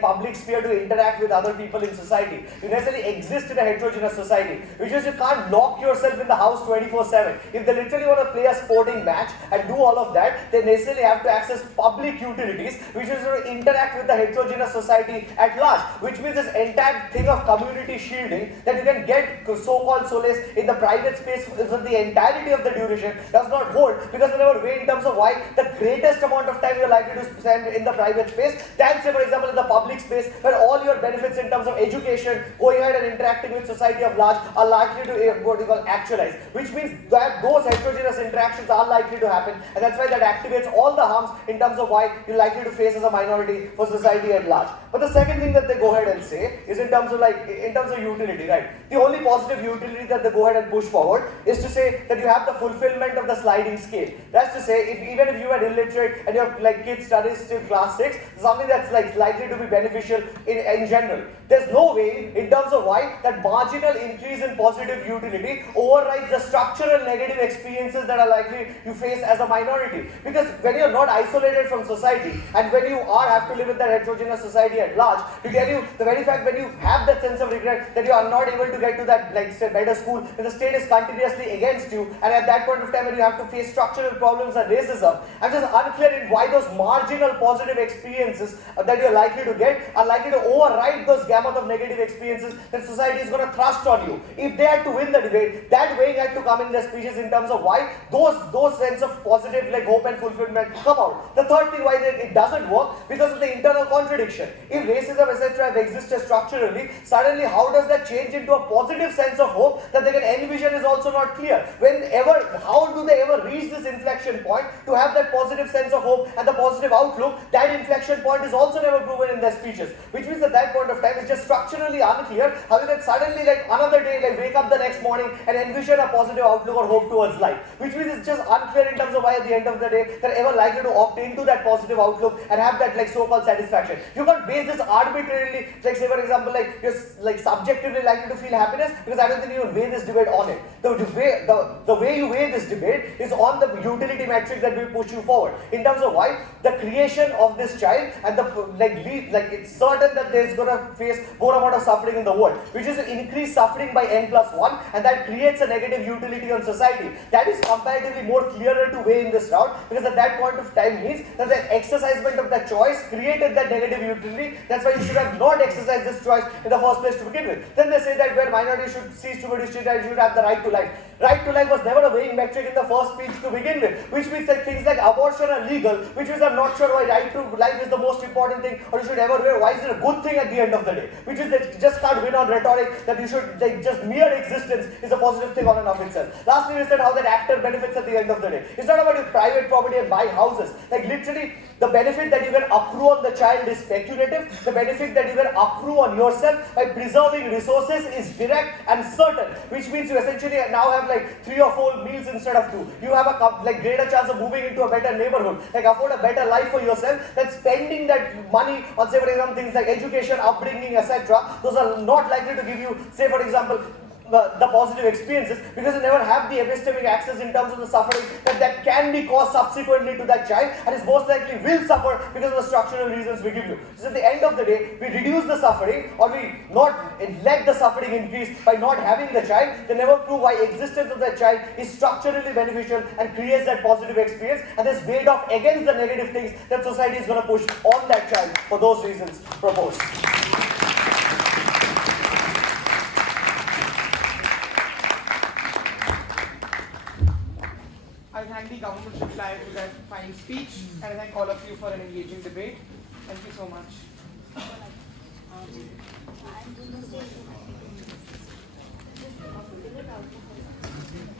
public sphere to interact with other people in society. You necessarily exist in a heterogeneous society, which is you can't lock yourself in the house 24/7. If they literally want to play a sporting match and do all of that, they necessarily have to access public utilities, which is to interact with the heterogeneous society at large, which means this entire thing of community shielding that you can get so-called solace in the private space for the entirety of the duration does not hold, because in our way in terms of why the greatest amount of time you're likely to spend in the private space than say for example in the public space, where all your benefits in terms of education, going ahead and interacting with society at large are likely to actualize, which means that those heterogeneous interactions are likely to happen, and that's why that activates all the harms in terms of why you're likely to face as a minority for society at large. But the second thing that they go ahead and say is in terms of utility, right? The only positive utility that they go ahead and push forward is to say that you have the fulfillment of the sliding scale. That's to say, even if you are illiterate and your kids studies till class 6, something that's likely to be beneficial in general. There's no way in terms of why that marginal increase in positive utility overrides the structural negative experiences that are likely you face as a minority. Because when you're not isolated from society and when you have to live with that heterogeneous society at large, to tell you the very fact when you have that sense of regret that you are not able to get to that say better school, when the state is continuously against you, and at that point of time when you have to face structural problems and racism, I'm just unclear in why those marginal positive experiences that you're likely to get are likely to override those gamut of negative experiences that society is going to thrust on you. If they had to win the debate, that weighing had to come in their speeches in terms of why those sense of positive like hope and fulfillment come out. The third thing why it doesn't work, because of the internal contradiction. If racism etc. have existed structurally, suddenly how does that change into a positive sense of hope that they can envision is also not clear. How do they ever reach this inflection point to have that positive sense of hope and the positive outlook? That inflection point is also never proven in their speeches, which means at that point of time it's just structurally unclear how you can suddenly like another day like wake up the next morning and envision a positive outlook or hope towards life, which means it's just unclear in terms of why at the end of the day they're ever likely to opt into that positive outlook and have that like so-called satisfaction. You can't base this arbitrarily, like say for example like you're like subjectively likely to feel happiness, because I don't think you would weigh this debate on it. The way you weigh this debate is on the utility metric that will push you forward in terms of why the creation of this child and the like it's certain that there's going to face more amount of suffering in the world, which is increased suffering by n+1, and that creates a negative utility on society. That is comparatively more clearer to weigh in this round, because at that point of time means that the exercisement of that choice created that negative utility. That's why you should have not exercised this choice in the first place to begin with. Then they say that well, minority should cease to be distributed and should have the right to life. Right to life was never a weighing metric in the first speech to begin with, which means that things like abortion are legal, which means I'm not sure why right to life is the most important thing or you should ever wear. Why is it a good thing at the end of the day? Which is that you just can't win on rhetoric, that you should, like, just mere existence is a positive thing on and of itself. Lastly, we said how that actor benefits at the end of the day. It's not about your private property and buy houses. Like literally, the benefit that you can accrue on the child is speculative. The benefit that you can accrue on yourself by preserving resources is direct and certain, which means you essentially now have like 3 or 4 meals instead of 2. You have a like greater chance of moving into a better neighborhood, like afford a better life for yourself, than spending that money on say for example things like education, upbringing, etc. Those are not likely to give you, say for example, the positive experiences, because you never have the epistemic access in terms of the suffering that can be caused subsequently to that child, and is most likely will suffer because of the structural reasons we give you. So at the end of the day, we reduce the suffering or we not let the suffering increase by not having the child. They never prove why existence of that child is structurally beneficial and creates that positive experience, and is weighed off against the negative things that society is going to push on that child for those reasons proposed. I thank the government reply to that fine speech, and I thank all of you for an engaging debate. Thank you so much.